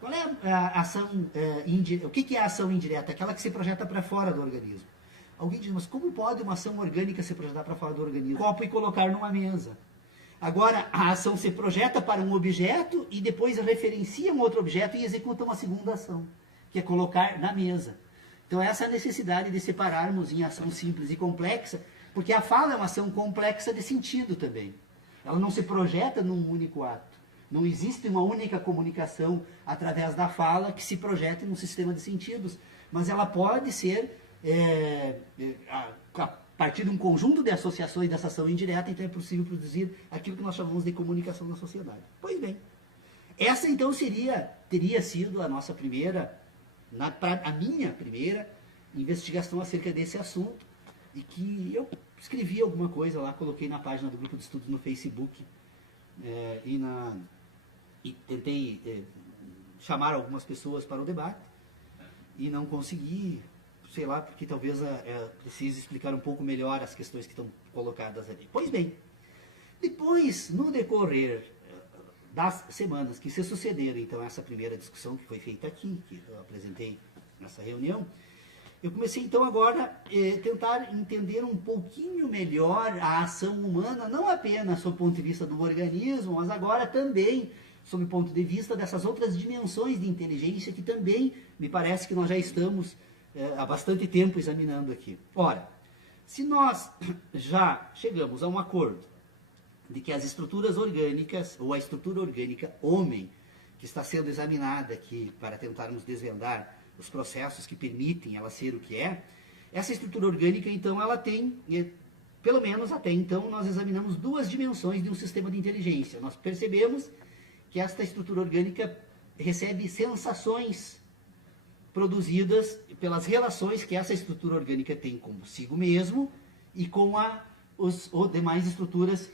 Qual é a ação indireta? O que é a ação indireta? Aquela que se projeta para fora do organismo. Alguém diz, mas como pode uma ação orgânica se projetar para fora do organismo? Copo e colocar numa mesa. Agora, a ação se projeta para um objeto e depois referencia um outro objeto e executa uma segunda ação, que é colocar na mesa. Então, essa é a necessidade de separarmos em ação simples e complexa, porque a fala é uma ação complexa de sentido também. Ela não se projeta num único ato. Não existe uma única comunicação através da fala que se projete num sistema de sentidos, mas ela pode ser a partir de um conjunto de associações dessa ação indireta, então é possível produzir aquilo que nós chamamos de comunicação na sociedade. Pois bem, essa então teria sido a nossa primeira, a minha primeira investigação acerca desse assunto, e que eu escrevi alguma coisa lá, coloquei na página do grupo de estudos no Facebook, e tentei chamar algumas pessoas para o debate, e não consegui, sei lá, porque talvez precise explicar um pouco melhor as questões que estão colocadas ali. Pois bem, depois, no decorrer das semanas que se sucederam, então, essa primeira discussão que foi feita aqui, que eu apresentei nessa reunião, eu comecei então agora a tentar entender um pouquinho melhor a ação humana, não apenas sob o ponto de vista do organismo, mas agora também sob o ponto de vista dessas outras dimensões de inteligência que também me parece que nós já estamos há bastante tempo examinando aqui. Ora, se nós já chegamos a um acordo de que as estruturas orgânicas, ou a estrutura orgânica homem, que está sendo examinada aqui para tentarmos desvendar os processos que permitem ela ser o que é, essa estrutura orgânica, então, ela tem, pelo menos até então, nós examinamos duas dimensões de um sistema de inteligência. Nós percebemos que esta estrutura orgânica recebe sensações produzidas pelas relações que essa estrutura orgânica tem consigo mesmo e com as demais estruturas